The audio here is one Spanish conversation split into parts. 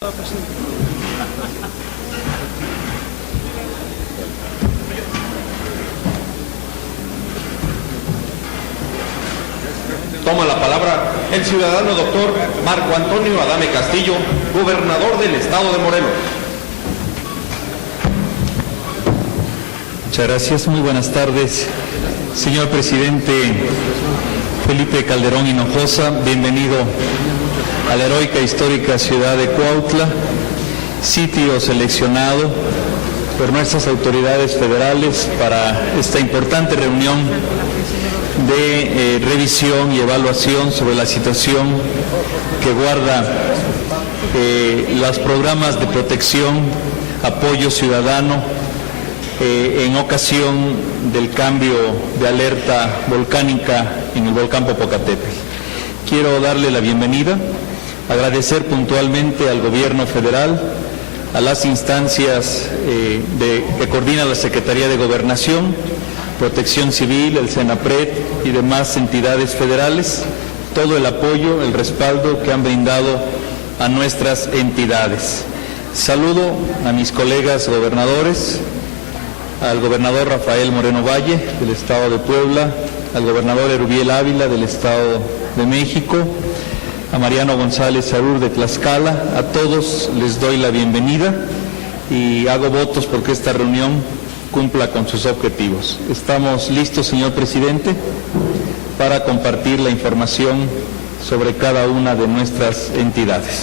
Toma la palabra el ciudadano doctor Marco Antonio Adame Castillo, gobernador del estado de Morelos. Muchas gracias, muy buenas tardes. Señor presidente Felipe Calderón Hinojosa, bienvenido a la heroica histórica ciudad de Cuautla, sitio seleccionado por nuestras autoridades federales para esta importante reunión de revisión y evaluación sobre la situación que guarda los programas de protección, apoyo ciudadano en ocasión del cambio de alerta volcánica en el volcán Popocatépetl. Quiero darle la bienvenida, agradecer puntualmente al gobierno federal, a las instancias que coordina la Secretaría de Gobernación, Protección Civil, el Senapred y demás entidades federales, todo el apoyo, el respaldo que han brindado a nuestras entidades. Saludo a mis colegas gobernadores, al gobernador Rafael Moreno Valle del Estado de Puebla, al gobernador Erubiel Ávila del Estado de México, a Mariano González Sarur de Tlaxcala. A todos les doy la bienvenida y hago votos porque esta reunión cumpla con sus objetivos. Estamos listos, señor presidente, para compartir la información sobre cada una de nuestras entidades.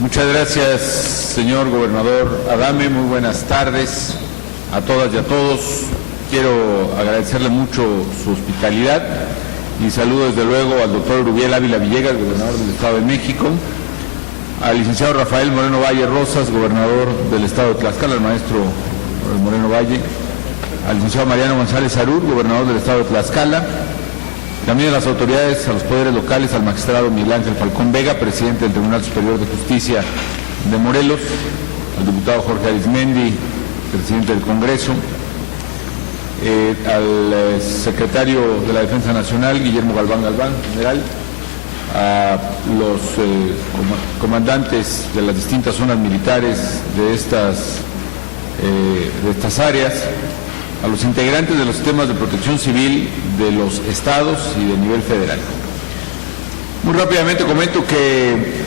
Muchas gracias, señor gobernador Adame. Muy buenas tardes a todas y a todos. Quiero agradecerle mucho su hospitalidad y saludo desde luego al doctor Erubiel Ávila Villegas, gobernador del Estado de México, al licenciado Rafael Moreno Valle Rosas, gobernador del Estado de Tlaxcala, al maestro Moreno Valle, al licenciado Mariano González Sarur, gobernador del Estado de Tlaxcala, también a las autoridades, a los poderes locales, al magistrado Miguel Ángel Falcón Vega, presidente del Tribunal Superior de Justicia de Morelos, al diputado Jorge Arismendi, presidente del Congreso, al secretario de la Defensa Nacional, Guillermo Galván Galván, general, a los comandantes de las distintas zonas militares de estas áreas, a los integrantes de los sistemas de protección civil de los estados y de nivel federal. Muy rápidamente comento que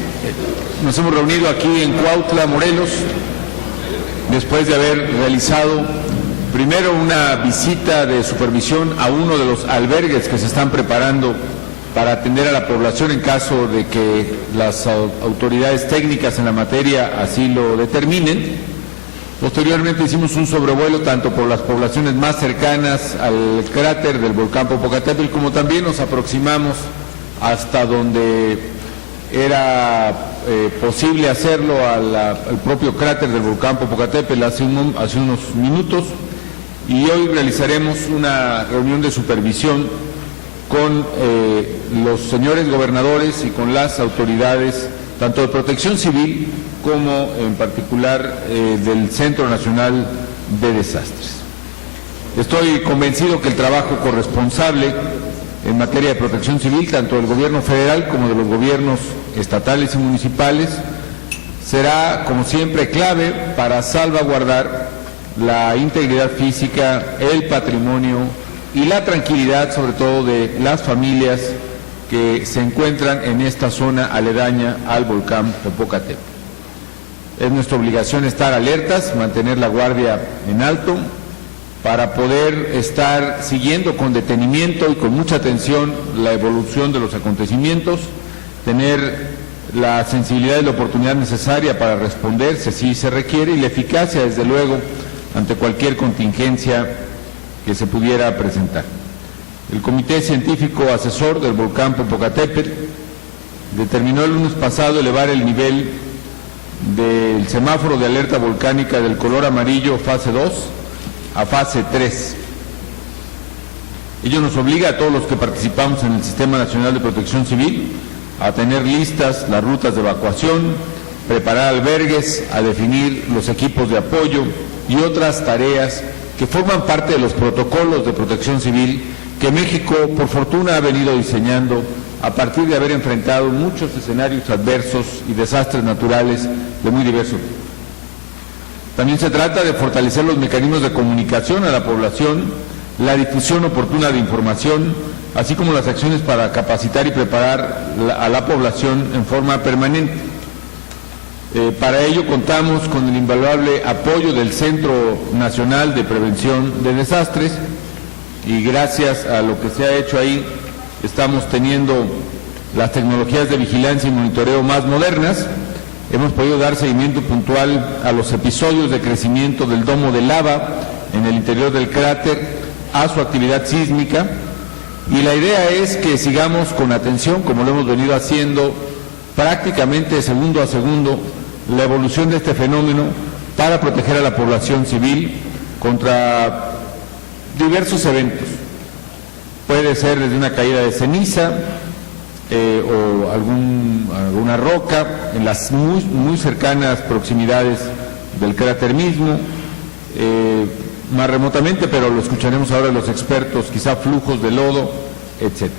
nos hemos reunido aquí en Cuautla, Morelos, después de haber realizado primero una visita de supervisión a uno de los albergues que se están preparando para atender a la población en caso de que las autoridades técnicas en la materia así lo determinen. Posteriormente hicimos un sobrevuelo tanto por las poblaciones más cercanas al cráter del volcán Popocatépetl, como también nos aproximamos hasta donde era posible hacerlo al propio cráter del volcán Popocatépetl hace unos minutos, y hoy realizaremos una reunión de supervisión con los señores gobernadores y con las autoridades tanto de Protección Civil como en particular del Centro Nacional de Desastres. Estoy convencido que el trabajo corresponsable en materia de protección civil, tanto del gobierno federal como de los gobiernos estatales y municipales, será, como siempre, clave para salvaguardar la integridad física, el patrimonio y la tranquilidad, sobre todo, de las familias que se encuentran en esta zona aledaña al volcán Popocatépetl. Es nuestra obligación estar alertas, mantener la guardia en alto, para poder estar siguiendo con detenimiento y con mucha atención la evolución de los acontecimientos, tener la sensibilidad y la oportunidad necesaria para responder si así se requiere, y la eficacia, desde luego, ante cualquier contingencia que se pudiera presentar. El Comité Científico Asesor del volcán Popocatépetl determinó el lunes pasado elevar el nivel del semáforo de alerta volcánica del color amarillo fase 2 a fase 3. Ello nos obliga a todos los que participamos en el Sistema Nacional de Protección Civil a tener listas las rutas de evacuación, preparar albergues, a definir los equipos de apoyo y otras tareas que forman parte de los protocolos de protección civil que México, por fortuna, ha venido diseñando a partir de haber enfrentado muchos escenarios adversos y desastres naturales de muy diverso tipo. También se trata de fortalecer los mecanismos de comunicación a la población, la difusión oportuna de información, así como las acciones para capacitar y preparar a la población en forma permanente. Para ello contamos con el invaluable apoyo del Centro Nacional de Prevención de Desastres y gracias a lo que se ha hecho ahí estamos teniendo las tecnologías de vigilancia y monitoreo más modernas. Hemos podido dar seguimiento puntual a los episodios de crecimiento del domo de lava en el interior del cráter, a su actividad sísmica, y la idea es que sigamos con atención, como lo hemos venido haciendo prácticamente segundo a segundo, la evolución de este fenómeno para proteger a la población civil contra diversos eventos. Puede ser desde una caída de ceniza o alguna roca en las muy cercanas proximidades del cráter mismo, más remotamente, pero lo escucharemos ahora de los expertos, quizá flujos de lodo, etc.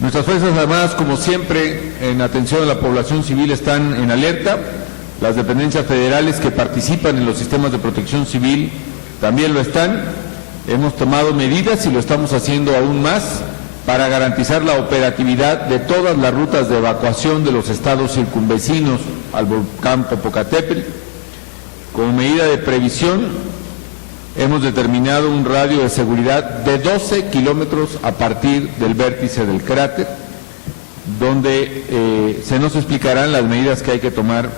Nuestras Fuerzas Armadas, como siempre, en atención a la población civil, están en alerta. Las dependencias federales que participan en los sistemas de protección civil también lo están. Hemos tomado medidas y lo estamos haciendo aún más para garantizar la operatividad de todas las rutas de evacuación de los estados circunvecinos al volcán Popocatépetl. Como medida de previsión, hemos determinado un radio de seguridad de 12 kilómetros a partir del vértice del cráter, donde se nos explicarán las medidas que hay que tomar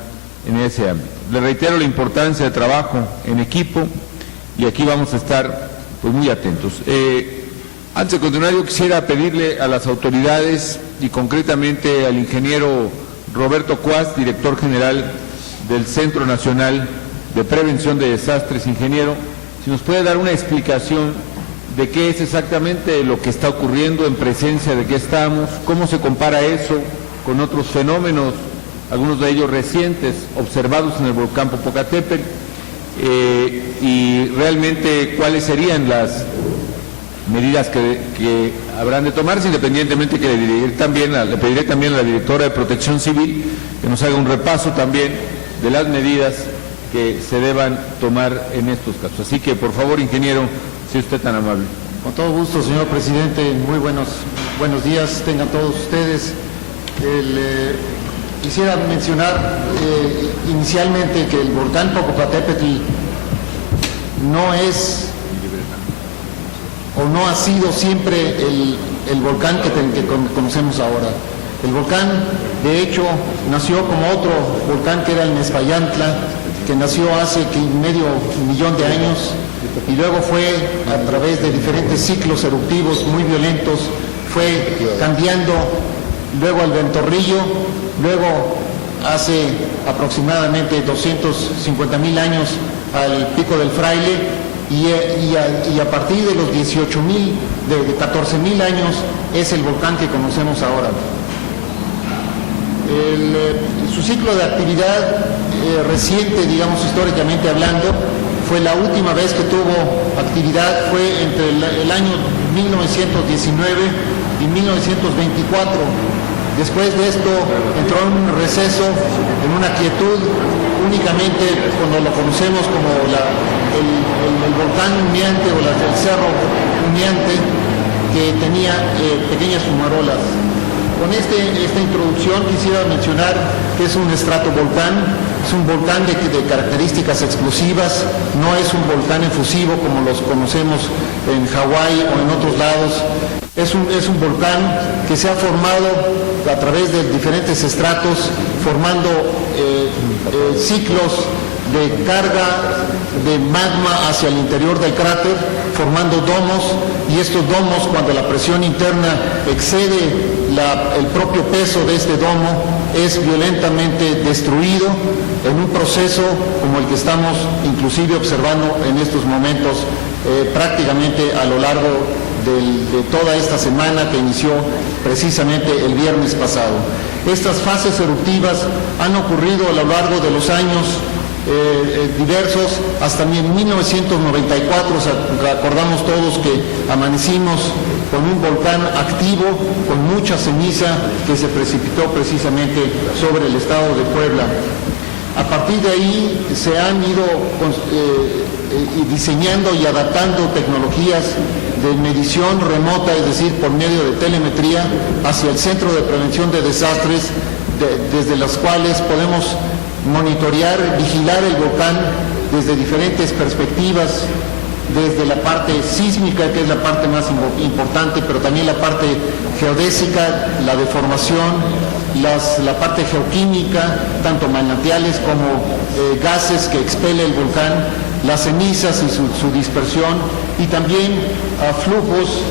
en ese ámbito. Le reitero la importancia del trabajo en equipo y aquí vamos a estar pues muy atentos. Antes de continuar, yo quisiera pedirle a las autoridades y concretamente al ingeniero Roberto Cuas, director general del Centro Nacional de Prevención de Desastres, ingeniero, si nos puede dar una explicación de qué es exactamente lo que está ocurriendo, en presencia de qué estamos, cómo se compara eso con otros fenómenos, algunos de ellos recientes, observados en el volcán Popocatépetl, y realmente cuáles serían las medidas que habrán de tomarse, independientemente que le pediré también a la directora de Protección Civil que nos haga un repaso también de las medidas que se deban tomar en estos casos. Así que, por favor, ingeniero, si usted tan amable. Con todo gusto, señor presidente. Muy buenos días tengan todos ustedes. Quisiera mencionar inicialmente que el volcán Popocatépetl no es o no ha sido siempre el volcán que conocemos ahora. El volcán, de hecho, nació como otro volcán que era el Nespayantla, que nació hace medio millón de años y luego fue a través de diferentes ciclos eruptivos muy violentos, fue cambiando luego al Ventorrillo, luego hace aproximadamente 250,000 años al Pico del Fraile y a partir de los 14,000 años es el volcán que conocemos ahora. Su ciclo de actividad reciente, digamos históricamente hablando, fue la última vez que tuvo actividad, fue entre el año 1919 y 1924. Después de esto entró en un receso, en una quietud, únicamente cuando lo conocemos como el volcán humeante o el cerro humeante, que tenía pequeñas fumarolas. Con esta introducción quisiera mencionar que es un estratovolcán, es un volcán de características explosivas, no es un volcán efusivo como los conocemos en Hawái o en otros lados. Es un volcán que se ha formado a través de diferentes estratos, formando ciclos de carga de magma hacia el interior del cráter, formando domos, y estos domos, cuando la presión interna excede el propio peso de este domo, es violentamente destruido en un proceso como el que estamos inclusive observando en estos momentos, prácticamente a lo largo de toda esta semana que inició precisamente el viernes pasado. Estas fases eruptivas han ocurrido a lo largo de los años diversos, hasta 1994, recordamos todos que amanecimos con un volcán activo, con mucha ceniza que se precipitó precisamente sobre el estado de Puebla. A partir de ahí se han ido diseñando y adaptando tecnologías de medición remota, es decir, por medio de telemetría, hacia el Centro de Prevención de Desastres, desde las cuales podemos monitorear, vigilar el volcán desde diferentes perspectivas, desde la parte sísmica, que es la parte más importante, pero también la parte geodésica, la deformación, la parte geoquímica, tanto manantiales como gases que expele el volcán, las cenizas y su dispersión, y también flujos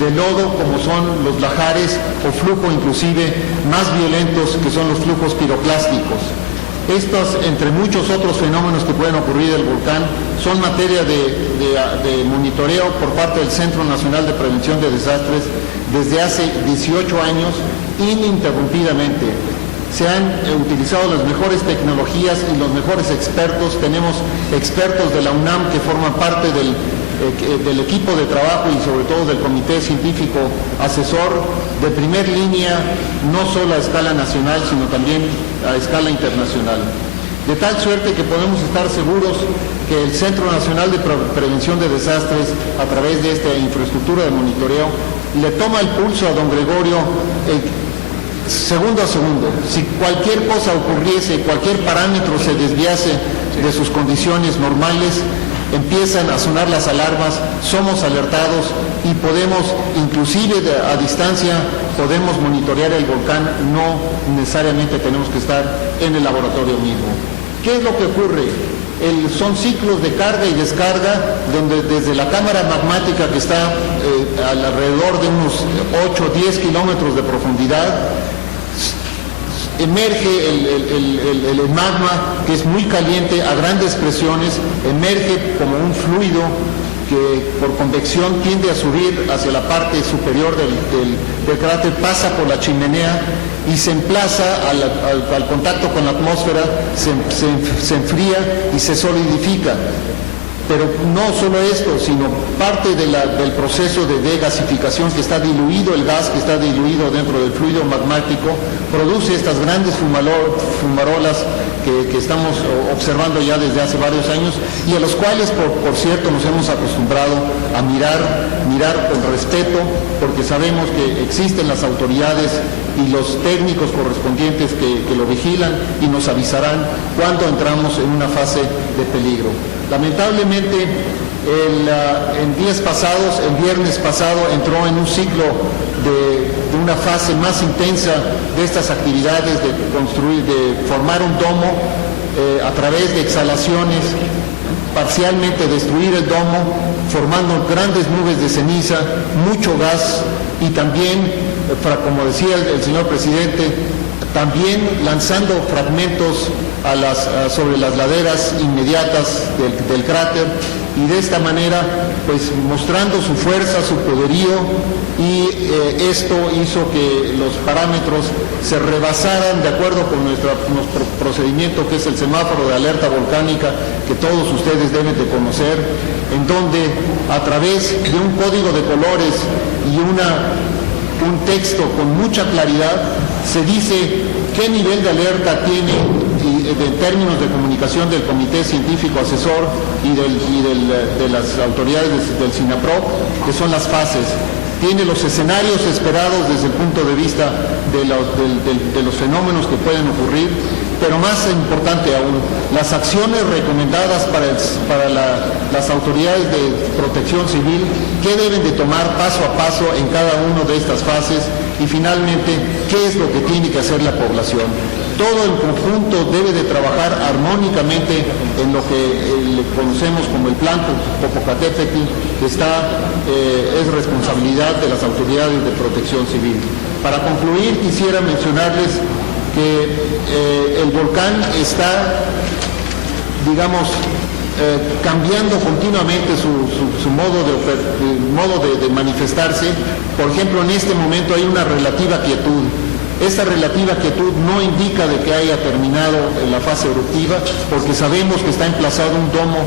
de lodo, como son los lahares, o flujo inclusive más violentos, que son los flujos piroclásticos. Estos, entre muchos otros fenómenos que pueden ocurrir del volcán, son materia de monitoreo por parte del Centro Nacional de Prevención de Desastres desde hace 18 años, ininterrumpidamente. Se han utilizado las mejores tecnologías y los mejores expertos. Tenemos expertos de la UNAM que forman parte del equipo de trabajo y sobre todo del comité científico asesor de primer línea, no solo a escala nacional, sino también a escala internacional. De tal suerte que podemos estar seguros que el Centro Nacional de Prevención de Desastres, a través de esta infraestructura de monitoreo, le toma el pulso a don Gregorio segundo a segundo. Si cualquier cosa ocurriese, cualquier parámetro se desviase de sus condiciones normales, empiezan a sonar las alarmas, somos alertados y podemos, inclusive a distancia, podemos monitorear el volcán, no necesariamente tenemos que estar en el laboratorio mismo. ¿Qué es lo que ocurre? Son ciclos de carga y descarga, donde desde la cámara magmática, que está alrededor de unos 8 o 10 kilómetros de profundidad, emerge el magma, que es muy caliente, a grandes presiones, emerge como un fluido que por convección tiende a subir hacia la parte superior del cráter, pasa por la chimenea y se emplaza al contacto con la atmósfera, se enfría y se solidifica. Pero no solo esto, sino parte del proceso de degasificación, que está diluido, el gas que está diluido dentro del fluido magmático, produce estas grandes fumarolas que estamos observando ya desde hace varios años y a los cuales, por cierto, nos hemos acostumbrado a mirar con respeto, porque sabemos que existen las autoridades y los técnicos correspondientes que lo vigilan y nos avisarán cuando entramos en una fase de peligro. Lamentablemente, el viernes pasado entró en un ciclo de una fase más intensa de estas actividades de formar un domo a través de exhalaciones, parcialmente destruir el domo, formando grandes nubes de ceniza, mucho gas y también, como decía el señor presidente, también lanzando fragmentos sobre las laderas inmediatas del cráter, y de esta manera pues mostrando su fuerza, su poderío, y esto hizo que los parámetros se rebasaran de acuerdo con nuestro procedimiento, que es el semáforo de alerta volcánica, que todos ustedes deben de conocer, en donde a través de un código de colores y un texto con mucha claridad se dice qué nivel de alerta tiene, en términos de comunicación del Comité Científico Asesor y de las autoridades del SINAPROC, que son las fases. Tiene los escenarios esperados desde el punto de vista de los fenómenos que pueden ocurrir, pero más importante aún, las acciones recomendadas para las autoridades de protección civil, que deben de tomar paso a paso en cada una de estas fases, y finalmente, qué es lo que tiene que hacer la población. Todo el conjunto debe de trabajar armónicamente en lo que le conocemos como el Plan Popocatépetl, que es responsabilidad de las autoridades de protección civil. Para concluir, quisiera mencionarles que el volcán está, digamos, cambiando continuamente su modo de manifestarse. Por ejemplo, en este momento hay una relativa quietud. Esta relativa quietud no indica de que haya terminado la fase eruptiva, porque sabemos que está emplazado un domo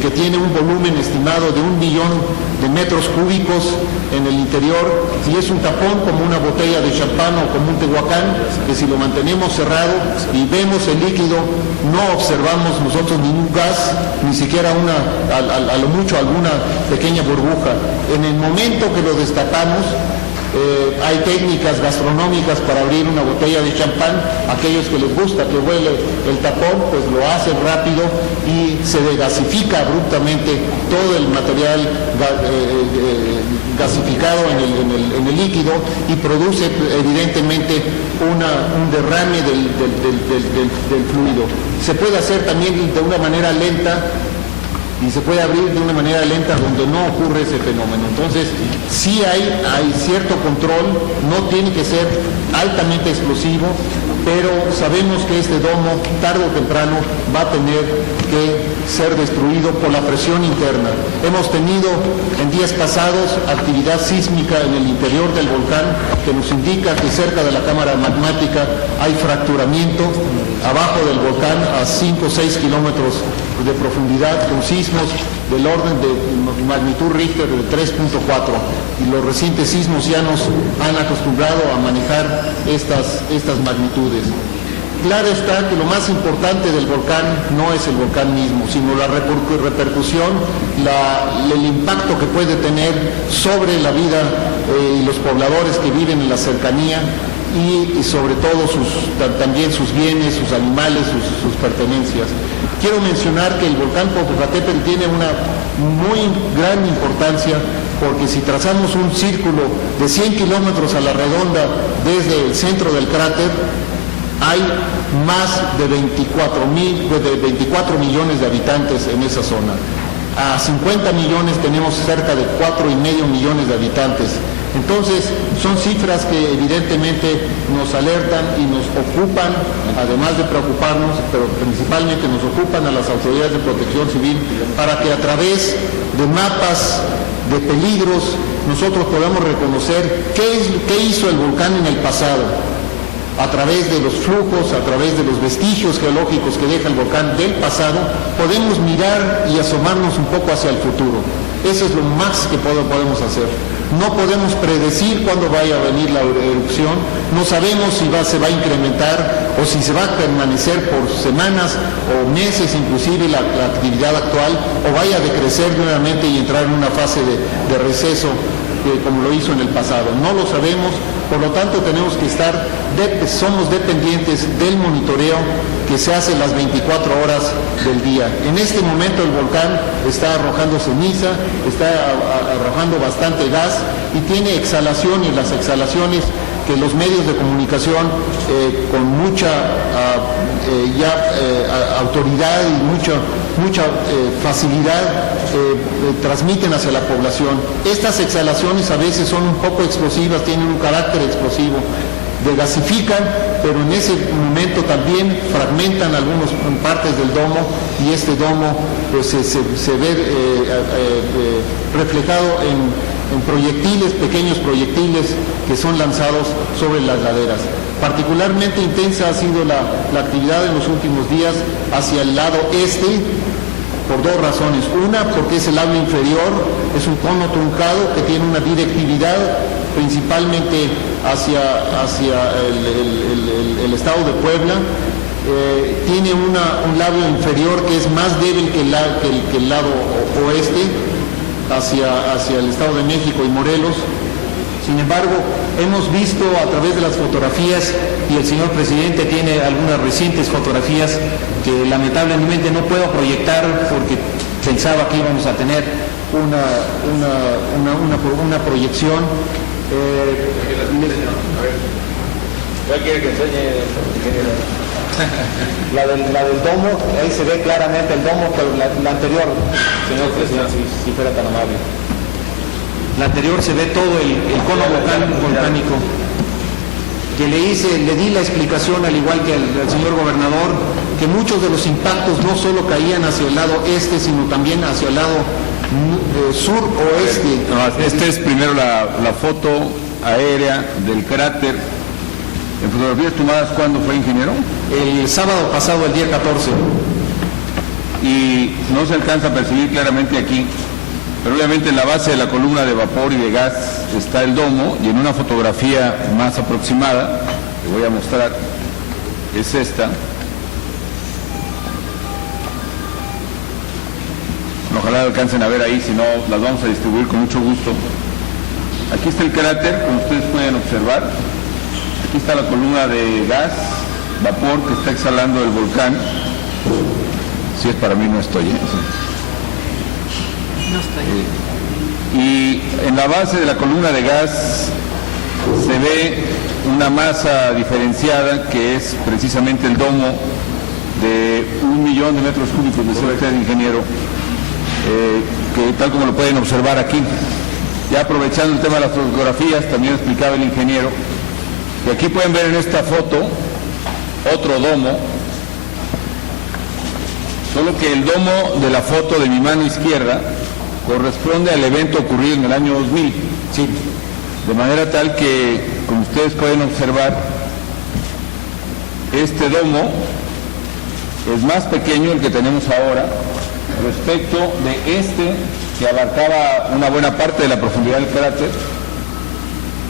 que tiene un volumen estimado de 1 millón de metros cúbicos en el interior, y es un tapón como una botella de champán o como un tehuacán, que si lo mantenemos cerrado y vemos el líquido, no observamos nosotros ningún gas, ni siquiera a lo mucho alguna pequeña burbuja. En el momento que lo destapamos, hay técnicas gastronómicas para abrir una botella de champán. Aquellos que les gusta que huele el tapón, pues lo hacen rápido y se degasifica abruptamente todo el material gasificado en el líquido, y produce evidentemente un derrame del fluido. Se puede hacer también de una manera lenta, y se puede abrir de una manera lenta donde no ocurre ese fenómeno. Entonces, sí hay cierto control, no tiene que ser altamente explosivo, pero sabemos que este domo, tarde o temprano, va a tener que ser destruido por la presión interna. Hemos tenido en días pasados actividad sísmica en el interior del volcán, que nos indica que cerca de la cámara magmática hay fracturamiento abajo del volcán a 5 o 6 kilómetros de profundidad, con sismos del orden de magnitud Richter de 3.4, y los recientes sismos ya nos han acostumbrado a manejar estas magnitudes. Claro está que lo más importante del volcán no es el volcán mismo, sino la repercusión, el impacto que puede tener sobre la vida y los pobladores que viven en la cercanía, y sobre todo también sus bienes, sus animales, sus pertenencias. Quiero mencionar que el volcán Popocatépetl tiene una muy gran importancia, porque si trazamos un círculo de 100 kilómetros a la redonda desde el centro del cráter, hay más de 24 millones de habitantes en esa zona. A 50 millones tenemos cerca de 4,5 millones de habitantes. Entonces, son cifras que evidentemente nos alertan y nos ocupan, además de preocuparnos, pero principalmente nos ocupan a las autoridades de protección civil, para que a través de mapas de peligros nosotros podamos reconocer qué hizo el volcán en el pasado, a través de los flujos, a través de los vestigios geológicos que deja el volcán del pasado. Podemos mirar y asomarnos un poco hacia el futuro. Eso es lo más que podemos hacer. No podemos predecir cuándo vaya a venir la erupción, no sabemos si se va a incrementar o si se va a permanecer por semanas o meses inclusive la actividad actual, o vaya a decrecer nuevamente y entrar en una fase de receso, como lo hizo en el pasado. No lo sabemos, por lo tanto tenemos que somos dependientes del monitoreo que se hace las 24 horas del día. En este momento el volcán está arrojando ceniza, está arrojando bastante gas y tiene exhalaciones, las exhalaciones que los medios de comunicación con mucha autoridad y mucha facilidad transmiten hacia la población. Estas exhalaciones a veces son un poco explosivas, tienen un carácter explosivo, degasifican, pero en ese momento también fragmentan algunas partes del domo, y este domo pues, se ve reflejado en proyectiles, pequeños proyectiles que son lanzados sobre las laderas. Particularmente intensa ha sido la actividad en los últimos días hacia el lado este, por dos razones. Una, porque es el lado inferior, es un cono truncado que tiene una directividad principalmente hacia el estado de Puebla. Tiene un lado inferior que es más débil que el lado oeste, hacia el Estado de México y Morelos. Sin embargo, hemos visto a través de las fotografías, y el señor presidente tiene algunas recientes fotografías que lamentablemente no puedo proyectar porque pensaba que íbamos a tener una proyección. ¿Cuál quiere que enseñe? La del domo, ahí se ve claramente el domo, pero la anterior, señor presidente, si fuera tan amable. La anterior se ve todo el cono volcánico, que le di la explicación, al igual que al señor gobernador, que muchos de los impactos no solo caían hacia el lado este, sino también hacia el lado sur-oeste. No, esta es primero la foto aérea del cráter En fotografías tomadas, ¿cuándo fue, ingeniero? El sábado pasado, el día 14. Y no se alcanza a percibir claramente aquí, pero obviamente en la base de la columna de vapor y de gas está el domo, y en una fotografía más aproximada, que voy a mostrar, es esta. Ojalá alcancen a ver ahí, si no las vamos a distribuir con mucho gusto. Aquí está el cráter, como ustedes pueden observar. Aquí está la columna de gas, vapor que está exhalando el volcán. Si es para mí, no estoy. No estoy. Y en la base de la columna de gas se ve una masa diferenciada que es precisamente el domo de 1 millón de metros cúbicos, decía usted, ingeniero, que tal como lo pueden observar aquí. Ya aprovechando el tema de las fotografías, también explicaba el ingeniero, que aquí pueden ver en esta foto otro domo, solo que el domo de la foto de mi mano izquierda corresponde al evento ocurrido en el año 2000. Sí. De manera tal que, como ustedes pueden observar, este domo es más pequeño el que tenemos ahora respecto de este que abarcaba una buena parte de la profundidad del cráter,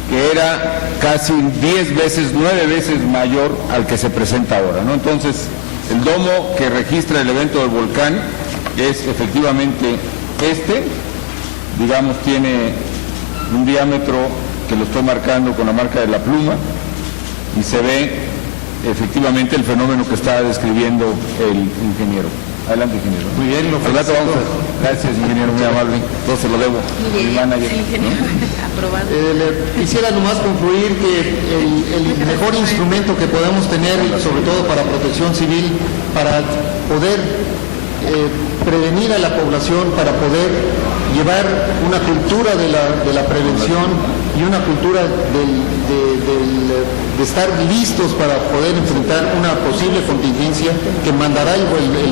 que era casi 10 veces, 9 veces mayor al que se presenta ahora, ¿no? Entonces, el domo que registra el evento del volcán es efectivamente este, digamos, tiene un diámetro que lo estoy marcando con la marca de la pluma, y se ve efectivamente el fenómeno que está describiendo el ingeniero. Adelante, ingeniero. Muy bien, lo felicito. Gracias, ingeniero, muy amable. Todo se lo debo. Muy Mi bien, manager. sí, ingeniero. Aprobado. Quisiera nomás concluir que el mejor instrumento que podemos tener, sobre todo para protección civil, para poder prevenir a la población, para poder llevar una cultura de la prevención y una cultura de estar listos para poder enfrentar una posible contingencia que mandará el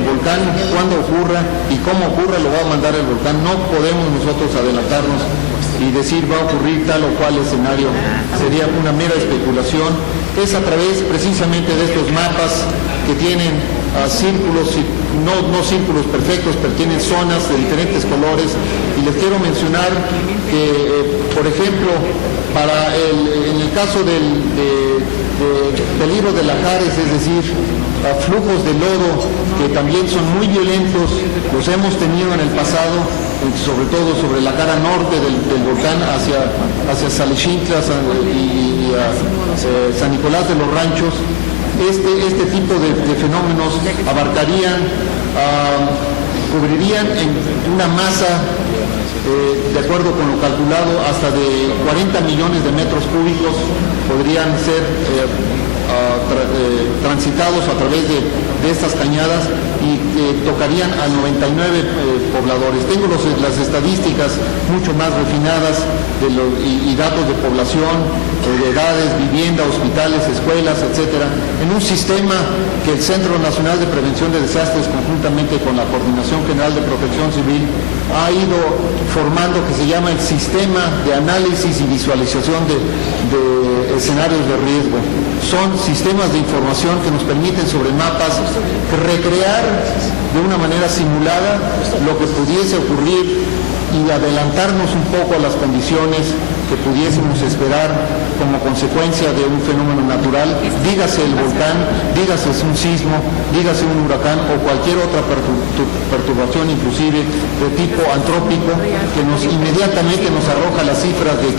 volcán cuando ocurra y cómo ocurra lo va a mandar el volcán. No podemos nosotros adelantarnos y decir va a ocurrir tal o cual escenario, sería una mera especulación. Es a través precisamente de estos mapas que tienen círculos, no círculos perfectos, pero tienen zonas de diferentes colores, y les quiero mencionar que, por ejemplo, en el caso del peligro de lajares, es decir, flujos de lodo que también son muy violentos, los hemos tenido en el pasado, sobre todo sobre la cara norte del volcán hacia Salexintla y San Nicolás de los Ranchos. Este tipo de fenómenos cubrirían en una masa, de acuerdo con lo calculado, hasta de 40 millones de metros cúbicos podrían ser transitados a través de estas cañadas, y tocarían a 99 pobladores. Tengo las estadísticas mucho más refinadas y datos de población, de edades, vivienda, hospitales, escuelas, etcétera, en un sistema que el Centro Nacional de Prevención de Desastres, conjuntamente con la Coordinación General de Protección Civil, ha ido formando, que se llama el Sistema de Análisis y Visualización de Escenarios de Riesgo. Son sistemas de información que nos permiten sobre mapas recrear de una manera simulada lo que pudiese ocurrir y adelantarnos un poco a las condiciones que pudiésemos esperar como consecuencia de un fenómeno natural, dígase el volcán, dígase un sismo, dígase un huracán o cualquier otra perturbación, inclusive de tipo antrópico, que inmediatamente nos arroja las cifras de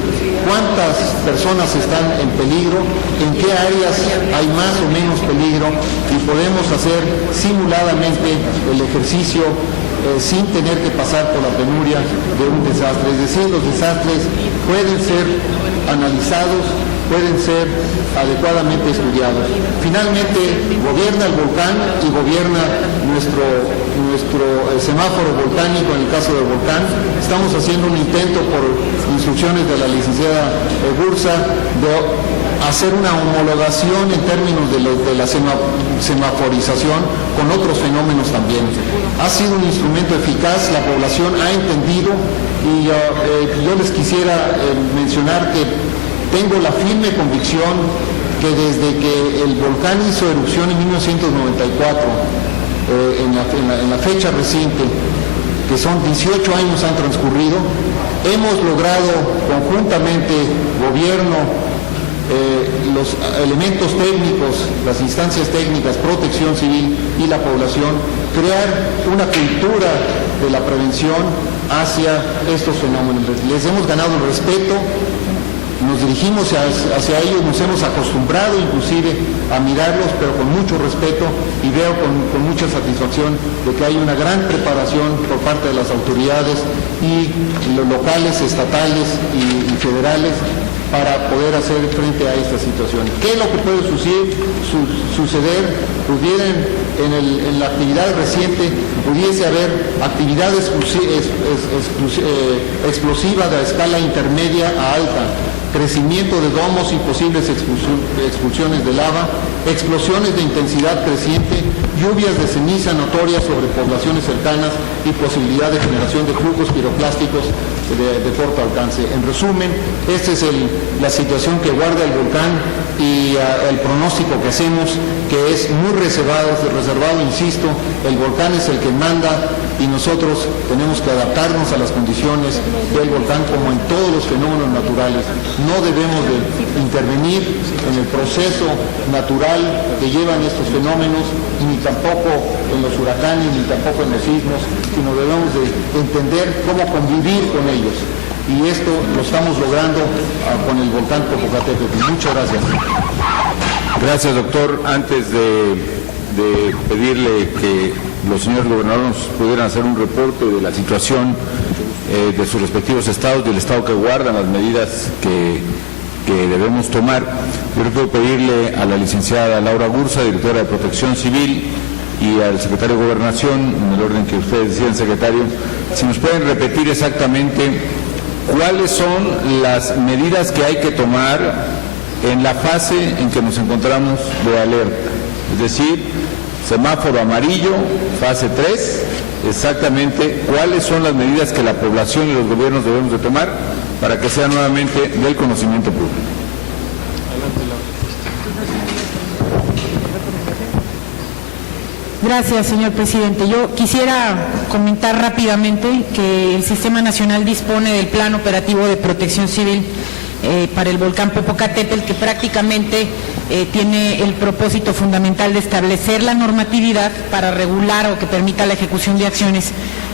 cuántas personas están en peligro, en qué áreas hay más o menos peligro, y podemos hacer simuladamente el ejercicio sin tener que pasar por la penuria de un desastre. Es decir, los desastres pueden ser analizados, pueden ser adecuadamente estudiados. Finalmente, gobierna el volcán y gobierna nuestro semáforo volcánico en el caso del volcán. Estamos haciendo un intento, por instrucciones de la licenciada Bursa, de hacer una homologación en términos de la semaforización con otros fenómenos también. Ha sido un instrumento eficaz, la población ha entendido, y yo les quisiera mencionar que tengo la firme convicción que desde que el volcán hizo erupción en 1994, en la fecha reciente, que son 18 años han transcurrido, hemos logrado conjuntamente gobierno, los elementos técnicos, las instancias técnicas, protección civil y la población, crear una cultura de la prevención hacia estos fenómenos. Les hemos ganado el respeto, nos dirigimos hacia ellos, nos hemos acostumbrado inclusive a mirarlos, pero con mucho respeto, y veo con mucha satisfacción de que hay una gran preparación por parte de las autoridades y los locales, estatales y federales para poder hacer frente a esta situación. ¿Qué es lo que puede suceder? En la actividad reciente pudiese haber actividad explosiva de escala intermedia a alta, crecimiento de domos y posibles expulsiones de lava, explosiones de intensidad creciente, lluvias de ceniza notorias sobre poblaciones cercanas y posibilidad de generación de flujos piroclásticos de corto alcance. En resumen, esta es la situación que guarda el volcán y el pronóstico que hacemos, que es muy reservado, insisto, el volcán es el que manda y nosotros tenemos que adaptarnos a las condiciones del volcán como en todos los fenómenos naturales. No debemos de intervenir en el proceso natural que llevan estos fenómenos, ni tampoco en los huracanes, ni tampoco en los sismos, sino debemos de entender cómo convivir con ellos. Y esto lo estamos logrando con el volcán Popocatépetl. Muchas gracias. Gracias, doctor. Antes de pedirle que los señores gobernadores nos pudieran hacer un reporte de la situación de sus respectivos estados, del estado que guardan, las medidas que debemos tomar, yo quiero pedirle a la licenciada Laura Gursa, directora de Protección Civil, y al secretario de Gobernación, en el orden que ustedes decían, secretario, si nos pueden repetir exactamente cuáles son las medidas que hay que tomar en la fase en que nos encontramos de alerta, es decir, semáforo amarillo, fase 3, exactamente cuáles son las medidas que la población y los gobiernos debemos de tomar para que sea nuevamente del conocimiento público. Gracias, señor presidente. Yo quisiera comentar rápidamente que el Sistema Nacional dispone del Plan Operativo de Protección Civil para el volcán Popocatépetl, que prácticamente tiene el propósito fundamental de establecer la normatividad para regular o que permita la ejecución de acciones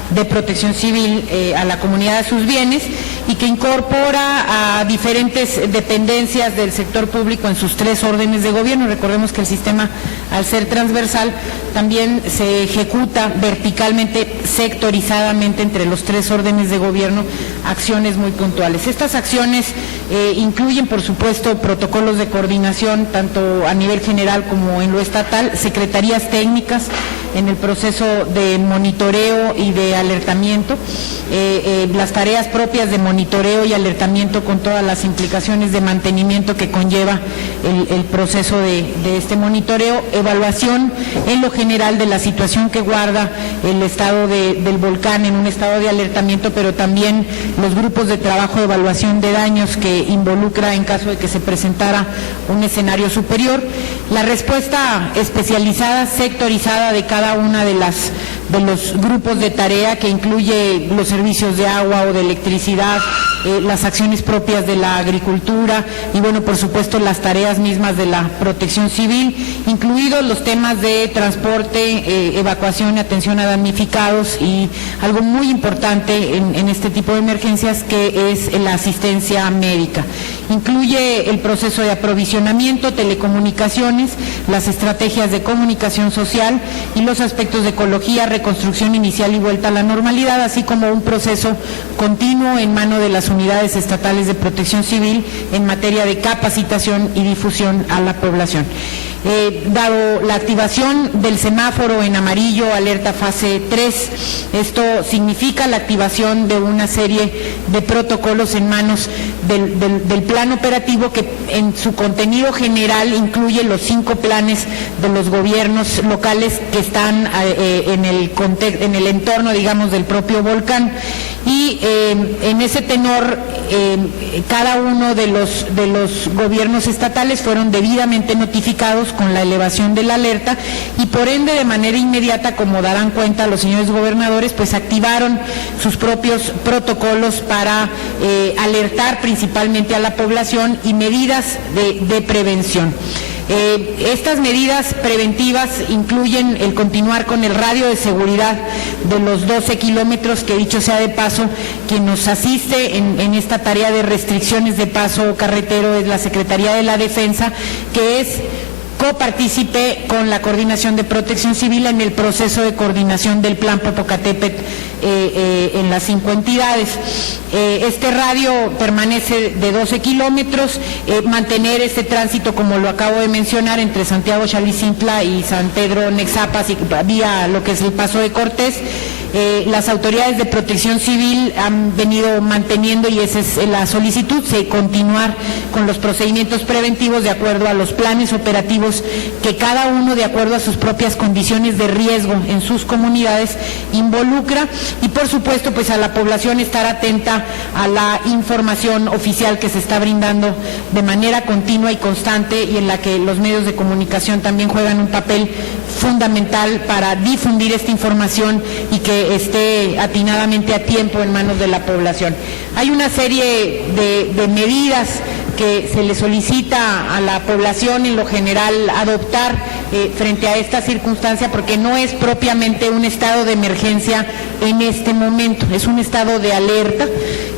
de protección civil a la comunidad de sus bienes, y que incorpora a diferentes dependencias del sector público en sus 3 órdenes de gobierno. Recordemos que el sistema, al ser transversal, también se ejecuta verticalmente, sectorizadamente entre los 3 órdenes de gobierno, acciones muy puntuales. Estas acciones incluyen, por supuesto, protocolos de coordinación, tanto a nivel general como en lo estatal, secretarías técnicas en el proceso de monitoreo y de alertamiento, las tareas propias de monitoreo y alertamiento con todas las implicaciones de mantenimiento que conlleva el proceso de este monitoreo, evaluación en lo general de la situación que guarda el estado del volcán en un estado de alertamiento, pero también los grupos de trabajo de evaluación de daños que involucra en caso de que se presentara un escenario superior, la respuesta especializada, sectorizada de cada una de los grupos de tarea, que incluye los servicios de agua o de electricidad, las acciones propias de la agricultura y, bueno, por supuesto, las tareas mismas de la protección civil, incluidos los temas de transporte, evacuación y atención a damnificados, y algo muy importante en este tipo de emergencias, que es la asistencia médica. Incluye el proceso de aprovisionamiento, telecomunicaciones, las estrategias de comunicación social y los aspectos de ecología, reconstrucción inicial y vuelta a la normalidad, así como un proceso continuo en mano de las unidades estatales de protección civil en materia de capacitación y difusión a la población. Dado la activación del semáforo en amarillo, alerta fase 3, esto significa la activación de una serie de protocolos en manos del plan operativo, que en su contenido general incluye los 5 planes de los gobiernos locales que están en el entorno, digamos, del propio volcán. Y en ese tenor cada uno de los gobiernos estatales fueron debidamente notificados con la elevación de la alerta y por ende de manera inmediata, como darán cuenta los señores gobernadores, pues activaron sus propios protocolos para alertar principalmente a la población y medidas de prevención. Estas medidas preventivas incluyen el continuar con el radio de seguridad de los 12 kilómetros, que dicho sea de paso, quien nos asiste en esta tarea de restricciones de paso carretero es la Secretaría de la Defensa, que es copartícipe con la Coordinación de Protección Civil en el proceso de coordinación del Plan Popocatépetl en las 5 entidades. Este radio permanece de 12 kilómetros, mantener este tránsito, como lo acabo de mencionar, entre Santiago Xalizintla y San Pedro Nexapas, vía lo que es el Paso de Cortés. Las autoridades de protección civil han venido manteniendo, y esa es la solicitud, continuar con los procedimientos preventivos de acuerdo a los planes operativos que cada uno, de acuerdo a sus propias condiciones de riesgo en sus comunidades, involucra, y por supuesto pues a la población estar atenta a la información oficial que se está brindando de manera continua y constante, y en la que los medios de comunicación también juegan un papel fundamental para difundir esta información y que esté atinadamente a tiempo en manos de la población. Hay una serie de medidas que se le solicita a la población en lo general adoptar frente a esta circunstancia, porque no es propiamente un estado de emergencia en este momento, es un estado de alerta,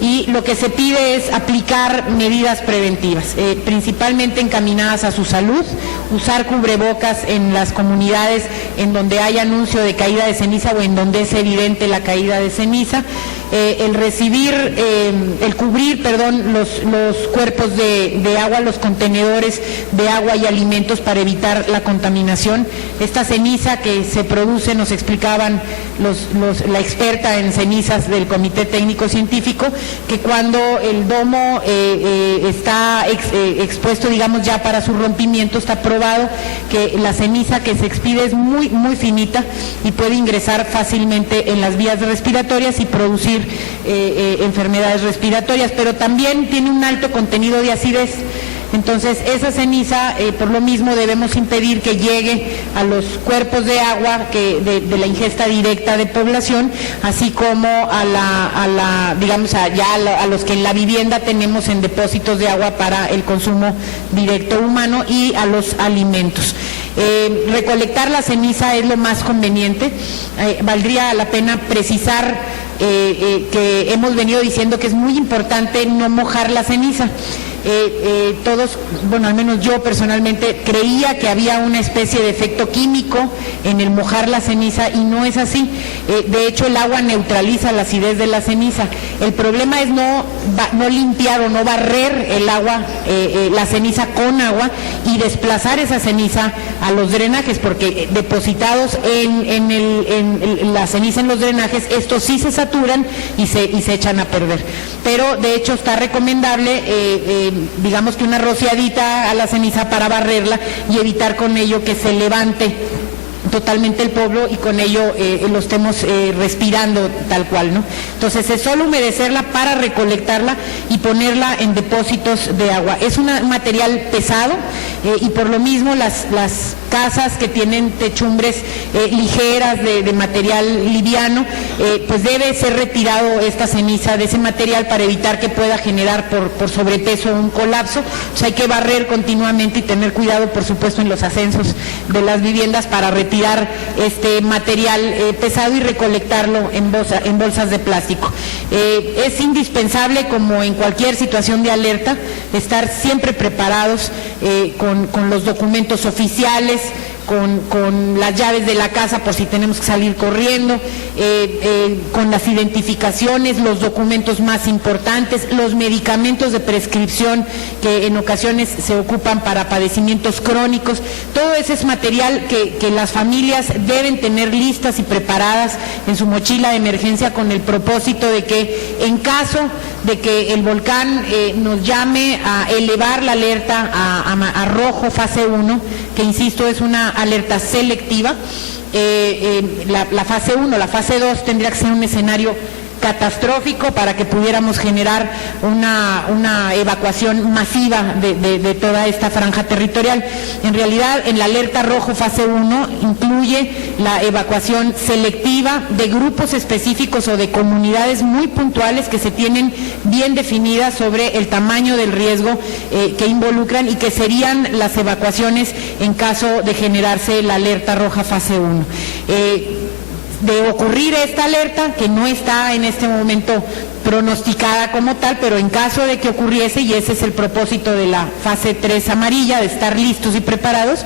y lo que se pide es aplicar medidas preventivas, principalmente encaminadas a su salud, usar cubrebocas en las comunidades en donde hay anuncio de caída de ceniza o en donde es evidente la caída de ceniza, el cubrir los cuerpos de agua, los contenedores de agua y alimentos para evitar la contaminación. Esta ceniza que se produce, nos explicaban la experta en cenizas del Comité Técnico Científico, que cuando el domo está expuesto, digamos, ya para su rompimiento, está probado que la ceniza que se expide es muy, muy finita y puede ingresar fácilmente en las vías respiratorias y producir enfermedades respiratorias, pero también tiene un alto contenido de acidez. Entonces, esa ceniza, por lo mismo, debemos impedir que llegue a los cuerpos de agua de la ingesta directa de población, así como a los que en la vivienda tenemos en depósitos de agua para el consumo directo humano, y a los alimentos. Recolectar la ceniza es lo más conveniente. Valdría la pena precisar que hemos venido diciendo que es muy importante no mojar la ceniza. Todos, bueno, al menos yo personalmente creía que había una especie de efecto químico en el mojar la ceniza, y no es así. De hecho, el agua neutraliza la acidez de la ceniza. El problema es no limpiar o no barrer el agua, la ceniza con agua, y desplazar esa ceniza a los drenajes, porque depositados en la ceniza en los drenajes, estos sí se saturan y se echan a perder. Pero de hecho está recomendable digamos que una rociadita a la ceniza para barrerla y evitar con ello que se levante totalmente el polvo y con ello lo estemos respirando tal cual, ¿no? Entonces es solo humedecerla para recolectarla y ponerla en depósitos de agua. Es un material pesado y por lo mismo las casas que tienen techumbres ligeras de material liviano, pues debe ser retirado esta ceniza de ese material para evitar que pueda generar por sobrepeso un colapso. Pues hay que barrer continuamente y tener cuidado, por supuesto, en los ascensos de las viviendas para retirar este material pesado y recolectarlo en bolsas de plástico. Es indispensable, como en cualquier situación de alerta, estar siempre preparados con los documentos oficiales, con las llaves de la casa por si tenemos que salir corriendo, con las identificaciones, los documentos más importantes, los medicamentos de prescripción que en ocasiones se ocupan para padecimientos crónicos. Todo ese es material que las familias deben tener listas y preparadas en su mochila de emergencia, con el propósito de que en caso de que el volcán nos llame a elevar la alerta a rojo fase 1, que insisto es una alerta selectiva, la fase 1, la fase 2 tendría que ser un escenario catastrófico para que pudiéramos generar una evacuación masiva de toda esta franja territorial. En realidad, en la alerta rojo fase 1 incluye la evacuación selectiva de grupos específicos o de comunidades muy puntuales que se tienen bien definidas sobre el tamaño del riesgo que involucran y que serían las evacuaciones en caso de generarse la alerta roja fase 1. De ocurrir esta alerta, que no está en este momento pronosticada como tal, pero en caso de que ocurriese, y ese es el propósito de la fase 3 amarilla, de estar listos y preparados,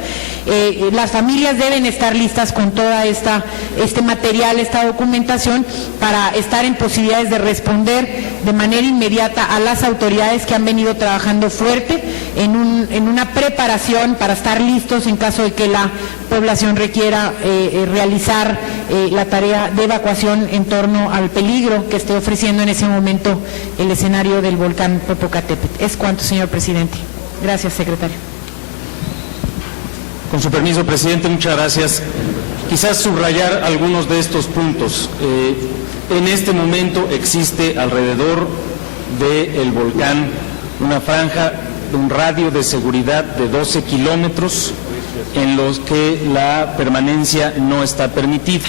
las familias deben estar listas con toda este material, esta documentación, para estar en posibilidades de responder de manera inmediata a las autoridades que han venido trabajando fuerte en una preparación para estar listos en caso de que la población requiera realizar la tarea de evacuación en torno al peligro que esté ofreciendo en ese momento el escenario del volcán Popocatépetl. Es cuanto, señor presidente. Gracias, secretario. Con su permiso, presidente, muchas gracias. Quizás subrayar algunos de estos puntos. En este momento existe alrededor del volcán una franja, un radio de seguridad de 12 kilómetros en los que la permanencia no está permitida.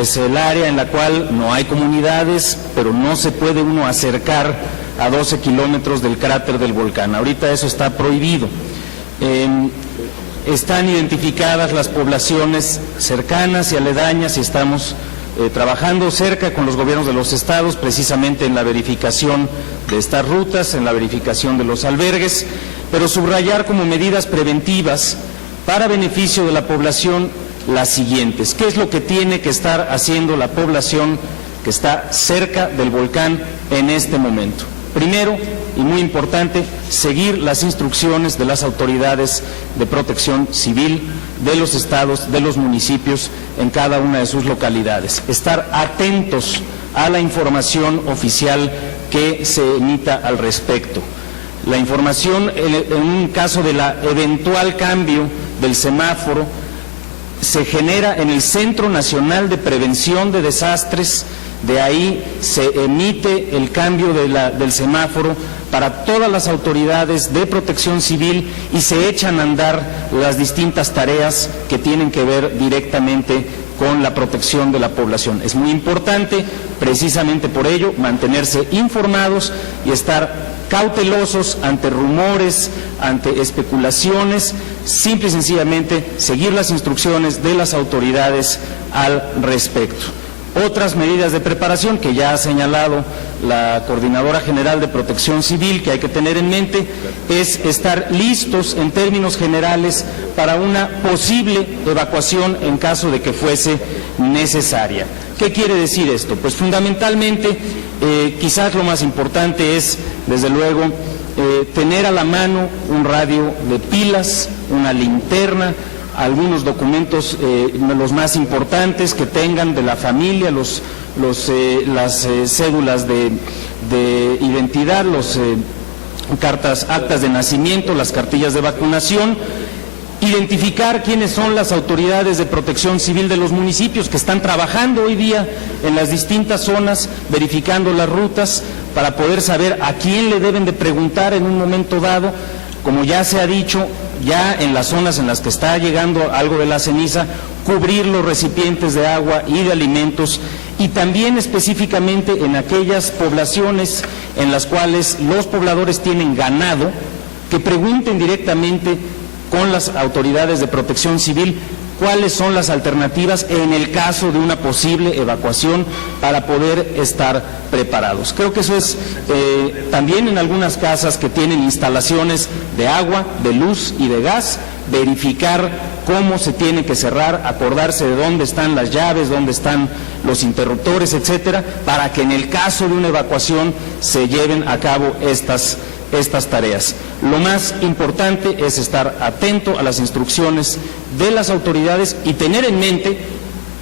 Es el área en la cual no hay comunidades, pero no se puede uno acercar a 12 kilómetros del cráter del volcán. Ahorita eso está prohibido. Están identificadas las poblaciones cercanas y aledañas y estamos trabajando cerca con los gobiernos de los estados precisamente en la verificación de estas rutas, en la verificación de los albergues, pero subrayar como medidas preventivas para beneficio de la población las siguientes. ¿Qué es lo que tiene que estar haciendo la población que está cerca del volcán en este momento? Primero, y muy importante, seguir las instrucciones de las autoridades de protección civil de los estados, de los municipios en cada una de sus localidades. Estar atentos a la información oficial que se emita al respecto. La información en un caso de la eventual cambio del semáforo se genera en el Centro Nacional de Prevención de Desastres. De ahí se emite el cambio del semáforo para todas las autoridades de protección civil y se echan a andar las distintas tareas que tienen que ver directamente con la protección de la población. Es muy importante, precisamente por ello, mantenerse informados y estar cautelosos ante rumores, ante especulaciones, simple y sencillamente seguir las instrucciones de las autoridades al respecto. Otras medidas de preparación que ya ha señalado la Coordinadora General de Protección Civil que hay que tener en mente es estar listos en términos generales para una posible evacuación en caso de que fuese necesaria. ¿Qué quiere decir esto? Pues fundamentalmente, quizás lo más importante es, desde luego, tener a la mano un radio de pilas, una linterna, algunos documentos, los más importantes que tengan de la familia, las cédulas de identidad, actas de nacimiento, las cartillas de vacunación, identificar quiénes son las autoridades de protección civil de los municipios que están trabajando hoy día en las distintas zonas, verificando las rutas para poder saber a quién le deben de preguntar en un momento dado. Como ya se ha dicho, ya en las zonas en las que está llegando algo de la ceniza, cubrir los recipientes de agua y de alimentos, y también específicamente en aquellas poblaciones en las cuales los pobladores tienen ganado, que pregunten directamente con las autoridades de protección civil cuáles son las alternativas en el caso de una posible evacuación para poder estar preparados. Creo que eso es también en algunas casas que tienen instalaciones de agua, de luz y de gas, verificar cómo se tiene que cerrar, acordarse de dónde están las llaves, dónde están los interruptores, etcétera, para que en el caso de una evacuación se lleven a cabo estas tareas. Lo más importante es estar atento a las instrucciones de las autoridades y tener en mente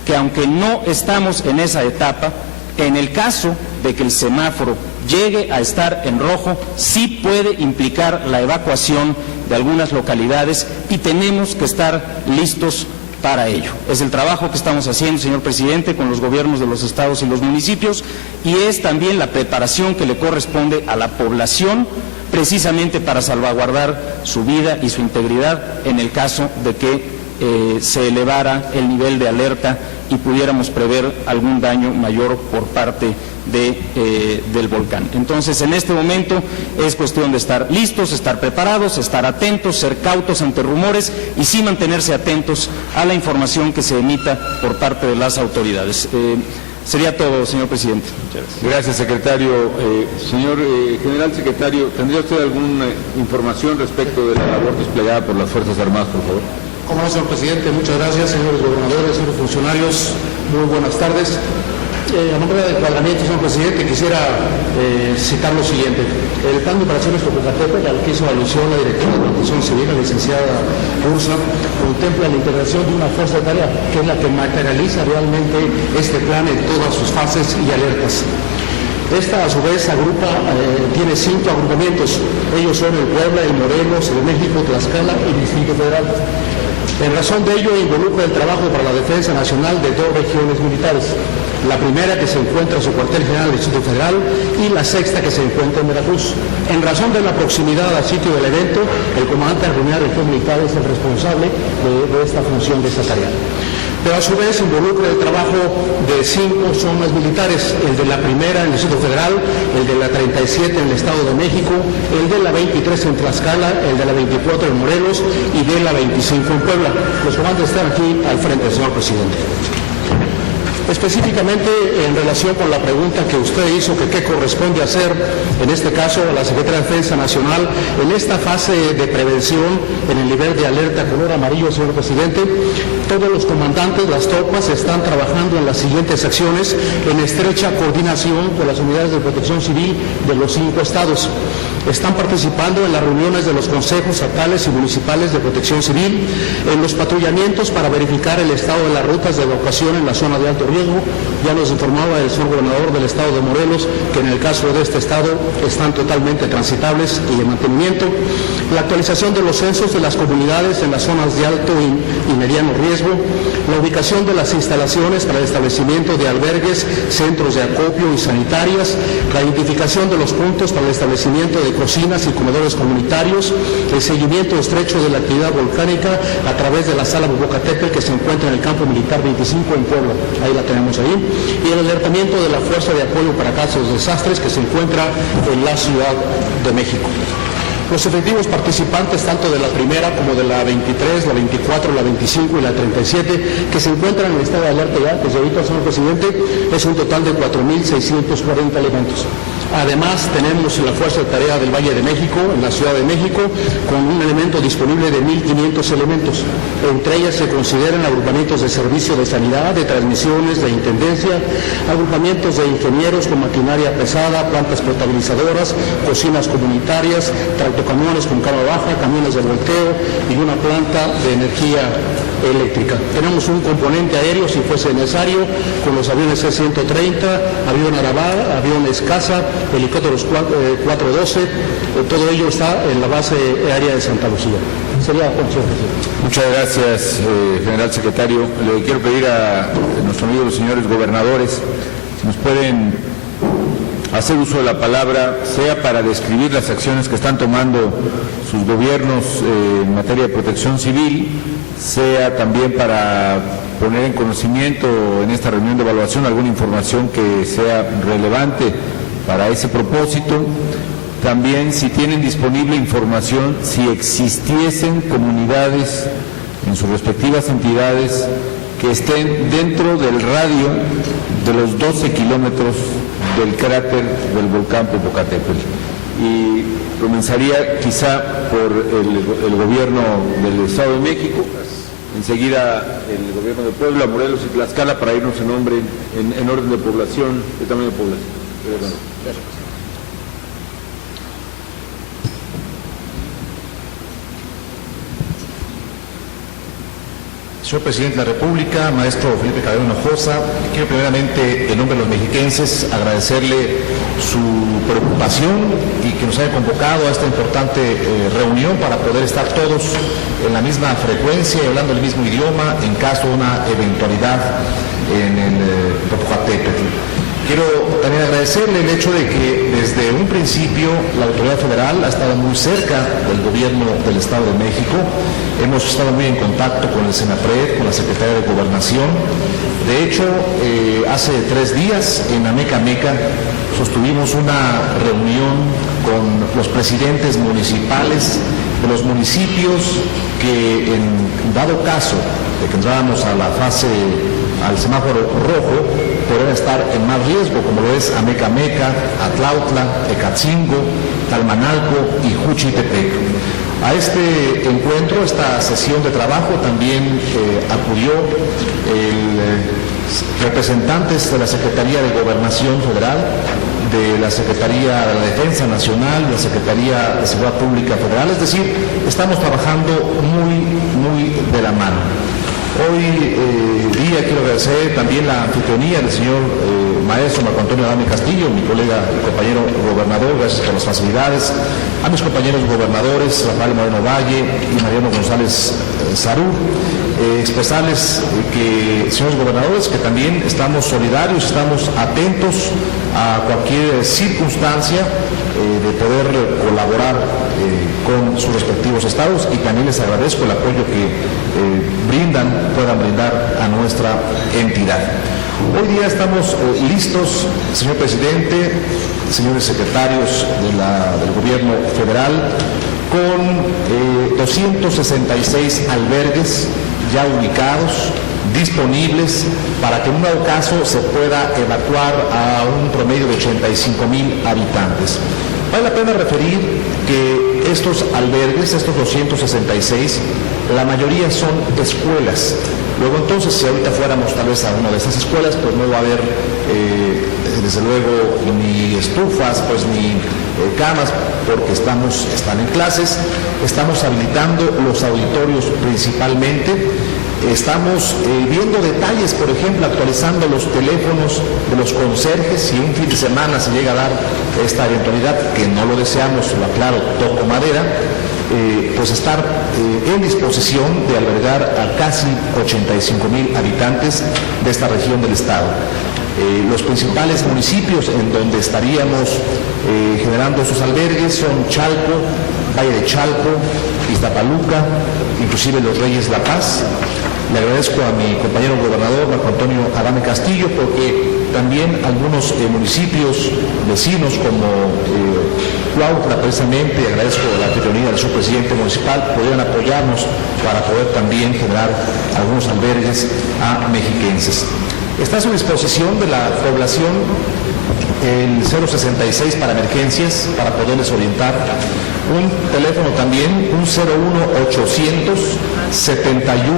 que aunque no estamos en esa etapa, en el caso de que el semáforo llegue a estar en rojo, sí puede implicar la evacuación de algunas localidades y tenemos que estar listos para ello. Es el trabajo que estamos haciendo, señor presidente, con los gobiernos de los estados y los municipios, y es también la preparación que le corresponde a la población, precisamente para salvaguardar su vida y su integridad en el caso de que se elevara el nivel de alerta y pudiéramos prever algún daño mayor por parte del volcán. Entonces, en este momento es cuestión de estar listos, estar preparados, estar atentos, ser cautos ante rumores y sí mantenerse atentos a la información que se emita por parte de las autoridades. Sería todo, señor presidente. Muchas gracias. Gracias, secretario. Señor general secretario, ¿tendría usted alguna información respecto de la labor desplegada por las Fuerzas Armadas, por favor? Como no, señor presidente, muchas gracias, señores gobernadores, señores funcionarios, muy buenas tardes. A nombre del encuadramiento, señor presidente, quisiera citar lo siguiente. El plan de operaciones Popocatépetl, al que hizo alusión la directora de Protección Civil, la licenciada Ursa, contempla la integración de una fuerza de tarea, que es la que materializa realmente este plan en todas sus fases y alertas. Esta, a su vez, tiene 5 agrupamientos. Ellos son el Puebla, el Morelos, el México, Tlaxcala y el Distrito Federal. En razón de ello, involucra el trabajo para la defensa nacional de 2 regiones militares. La primera, que se encuentra en su cuartel general del Distrito Federal, y la sexta, que se encuentra en Veracruz. En razón de la proximidad al sitio del evento, el comandante de la primera región militar es el responsable de esta función, de esta tarea. Pero a su vez involucra el trabajo de 5 zonas militares, el de la primera en el Distrito Federal, el de la 37 en el Estado de México, el de la 23 en Tlaxcala, el de la 24 en Morelos y de la 25 en Puebla. Los comandantes están aquí al frente, señor presidente. Específicamente en relación con la pregunta que usted hizo, que qué corresponde hacer, en este caso a la Secretaría de Defensa Nacional, en esta fase de prevención, en el nivel de alerta color amarillo, señor presidente, todos los comandantes, las tropas, están trabajando en las siguientes acciones, en estrecha coordinación con las unidades de protección civil de los 5 estados. Están participando en las reuniones de los consejos estatales y municipales de protección civil, en los patrullamientos para verificar el estado de las rutas de evacuación en la zona de alto riesgo. Ya nos informaba el señor gobernador del estado de Morelos que en el caso de este estado están totalmente transitables y en mantenimiento. La actualización de los censos de las comunidades en las zonas de alto y mediano riesgo, la ubicación de las instalaciones para el establecimiento de albergues, centros de acopio y sanitarias, la identificación de los puntos para el establecimiento de cocinas y comedores comunitarios, el seguimiento estrecho de la actividad volcánica a través de la sala Popocatépetl que se encuentra en el campo militar 25 en Puebla, ahí la tenemos ahí, y el alertamiento de la Fuerza de Apoyo para Casos de Desastres que se encuentra en la Ciudad de México. Los efectivos participantes, tanto de la primera como de la 23, la 24, la 25 y la 37, que se encuentran en estado de alerta ya desde ahorita, señor presidente, es un total de 4.640 elementos. Además, tenemos la Fuerza de Tarea del Valle de México, en la Ciudad de México, con un elemento disponible de 1.500 elementos. Entre ellas se consideran agrupamientos de servicio de sanidad, de transmisiones, de intendencia, agrupamientos de ingenieros con maquinaria pesada, plantas potabilizadoras, cocinas comunitarias, tractocamiones con cama baja, camiones de volteo y una planta de energía eléctrica. Tenemos un componente aéreo, si fuese necesario, con los aviones C-130, avión Arabá, aviones Caza, helicópteros 412, todo ello está en la base aérea de Santa Lucía. Sería la función. Muchas gracias, general secretario. Le quiero pedir a nuestros amigos los señores gobernadores si nos pueden hacer uso de la palabra, sea para describir las acciones que están tomando sus gobiernos en materia de protección civil, sea también para poner en conocimiento en esta reunión de evaluación alguna información que sea relevante para ese propósito. También, si tienen disponible información, si existiesen comunidades en sus respectivas entidades que estén dentro del radio de los 12 kilómetros del cráter del volcán Popocatépetl. Y comenzaría quizá por el gobierno del Estado de México, enseguida el gobierno de Puebla, Morelos y Tlaxcala, para irnos en orden de población, de tamaño de población. Gracias. Señor Presidente de la República, maestro Felipe Calderón Hinojosa, quiero primeramente, en nombre de los mexiquenses, agradecerle su preocupación y que nos haya convocado a esta importante reunión para poder estar todos en la misma frecuencia y hablando el mismo idioma en caso de una eventualidad en el Popocatépetl. Quiero también agradecerle el hecho de que desde un principio la autoridad federal ha estado muy cerca del gobierno del Estado de México. Hemos estado muy en contacto con el Senapred, con la Secretaría de Gobernación. De hecho, hace 3 días en Amecameca sostuvimos una reunión con los presidentes municipales de los municipios que, en dado caso de que entráramos a la fase, al semáforo rojo, podrían estar en más riesgo, como lo es Amecameca, Atlautla, Ecatzingo, Talmanalco y Juchitepec. A este encuentro, esta sesión de trabajo, también acudió representantes de la Secretaría de Gobernación Federal, de la Secretaría de la Defensa Nacional, de la Secretaría de Seguridad Pública Federal, es decir, estamos trabajando muy de la mano. Hoy día quiero agradecer también la anfitrionía del señor maestro Marco Antonio Adame Castillo, mi colega y compañero gobernador, gracias por las facilidades, a mis compañeros gobernadores, Rafael Moreno Valle y Mariano González Sarur, expresarles que, señores gobernadores, que también estamos solidarios, estamos atentos a cualquier circunstancia de poder colaborar con sus respectivos estados, y también les agradezco el apoyo que puedan brindar a nuestra entidad. Hoy día estamos listos, señor presidente, señores secretarios del gobierno federal, con 266 albergues ya ubicados, disponibles, para que en un dado caso se pueda evacuar a un promedio de 85,000 habitantes. Vale la pena referir que estos albergues, estos 266, la mayoría son escuelas. Luego entonces, si ahorita fuéramos tal vez a una de estas escuelas, pues no va a haber desde luego ni estufas, pues ni camas, porque están en clases. Estamos habilitando los auditorios principalmente. Estamos viendo detalles, por ejemplo, actualizando los teléfonos de los conserjes. Si un fin de semana se llega a dar esta eventualidad, que no lo deseamos, lo aclaro, toco madera, pues estar en disposición de albergar a casi 85,000 habitantes de esta región del estado. Los principales municipios en donde estaríamos generando esos albergues son Chalco, Valle de Chalco, Iztapaluca, inclusive Los Reyes La Paz. Le agradezco a mi compañero gobernador, Marco Antonio Adame Castillo, porque también algunos municipios vecinos como Cuautla, precisamente, agradezco la anfitrionía del subpresidente municipal, podrían apoyarnos para poder también generar algunos albergues a mexiquenses. Está a su disposición de la población el 066 para emergencias, para poderles orientar. Un teléfono también, un 01800 71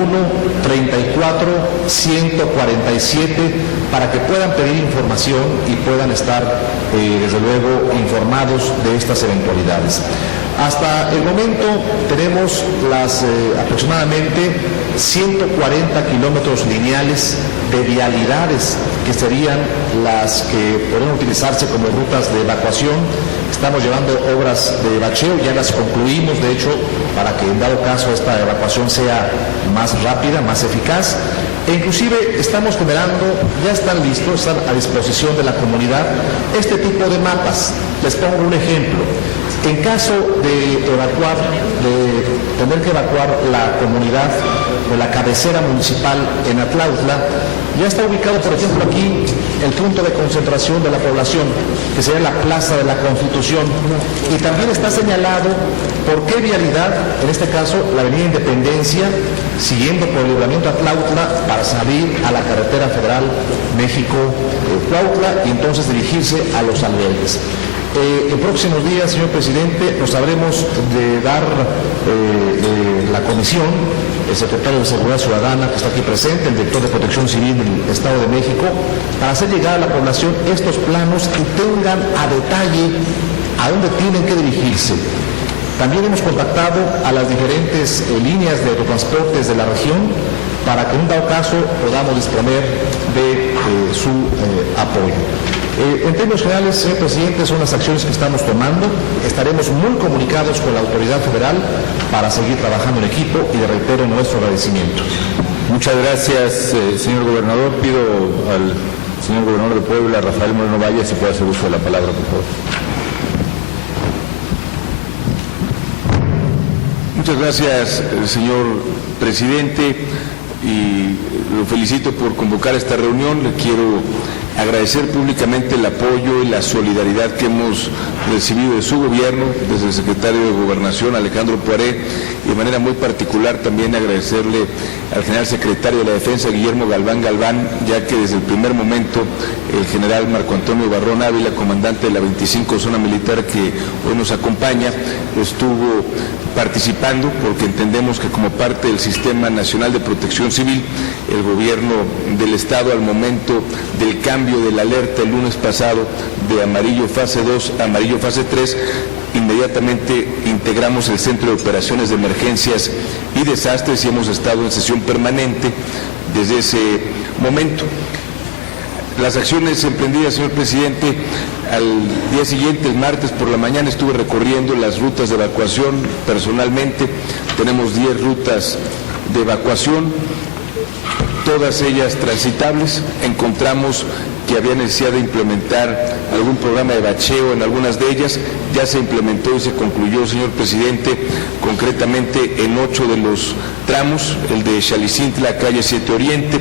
34 147, para que puedan pedir información y puedan estar, desde luego, informados de estas eventualidades. Hasta el momento tenemos aproximadamente 140 kilómetros lineales de vialidades que serían las que podrían utilizarse como rutas de evacuación. Estamos llevando obras de bacheo, ya las concluimos, de hecho, para que en dado caso esta evacuación sea más rápida, más eficaz. E inclusive estamos generando, ya están listos, están a disposición de la comunidad, este tipo de mapas. Les pongo un ejemplo. En caso de tener que evacuar la comunidad o la cabecera municipal en Atlautla, ya está ubicado, por ejemplo, aquí el punto de concentración de la población, que sería la Plaza de la Constitución, y también está señalado por qué vialidad, en este caso la Avenida Independencia, siguiendo por el libramiento Atlautla para salir a la carretera federal México-Cuautla y entonces dirigirse a los albergues. En próximos días, señor presidente, nos habremos de dar la comisión, el secretario de Seguridad Ciudadana, que está aquí presente, el director de Protección Civil del Estado de México, para hacer llegar a la población estos planos y tengan a detalle a dónde tienen que dirigirse. También hemos contactado a las diferentes líneas de autotransportes de la región para que en un dado caso podamos disponer de su apoyo. En términos generales, señor presidente, son las acciones que estamos tomando. Estaremos muy comunicados con la autoridad federal para seguir trabajando en equipo y le reitero nuestro agradecimiento. Muchas gracias, señor gobernador. Pido al señor gobernador de Puebla, Rafael Moreno Valle, si puede hacer uso de la palabra, por favor. Muchas gracias, señor presidente, y lo felicito por convocar esta reunión. Le quiero agradecer públicamente el apoyo y la solidaridad que hemos recibido de su gobierno, desde el secretario de Gobernación, Alejandro Poiré, y de manera muy particular también agradecerle al general secretario de la Defensa, Guillermo Galván Galván, ya que desde el primer momento el general Marco Antonio Barrón Ávila, comandante de la 25 Zona Militar que hoy nos acompaña, estuvo participando porque entendemos que como parte del Sistema Nacional de Protección Civil, el gobierno del Estado, al momento del cambio de la alerta el lunes pasado de amarillo fase 2 a amarillo fase 3, inmediatamente integramos el Centro de Operaciones de Emergencias y Desastres y hemos estado en sesión permanente desde ese momento. Las acciones emprendidas, señor presidente, al día siguiente, el martes por la mañana, estuve recorriendo las rutas de evacuación personalmente. Tenemos 10 rutas de evacuación, todas ellas transitables. Encontramos que había necesidad de implementar algún programa de bacheo en algunas de ellas. Ya se implementó y se concluyó, señor presidente, concretamente en 8 de los tramos: el de Xalicintla, calle 7 Oriente,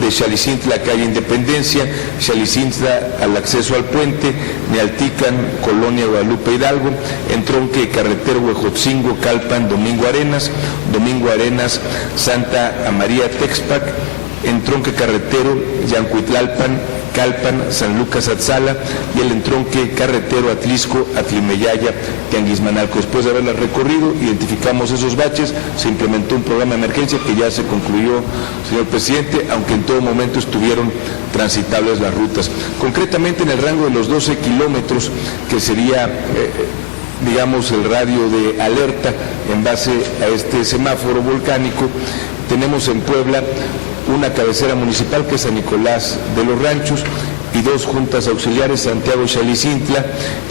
de Xalicintla, calle Independencia, Xalicintla al acceso al puente, Nealtican, Colonia Guadalupe Hidalgo, entronque carretero Huejotzingo, Calpan, Domingo Arenas, Santa María Texpac, entronque carretero Yancuitlalpan, Calpan, San Lucas Atzala, y el entronque carretero Atlisco, Atlimeyaya, Tianguismanalco. Después de haberla recorrido, identificamos esos baches, se implementó un programa de emergencia que ya se concluyó, señor presidente, aunque en todo momento estuvieron transitables las rutas. Concretamente en el rango de los 12 kilómetros, que sería digamos el radio de alerta en base a este semáforo volcánico, tenemos en Puebla una cabecera municipal que es San Nicolás de los Ranchos y 2 juntas auxiliares, Santiago Xalicintla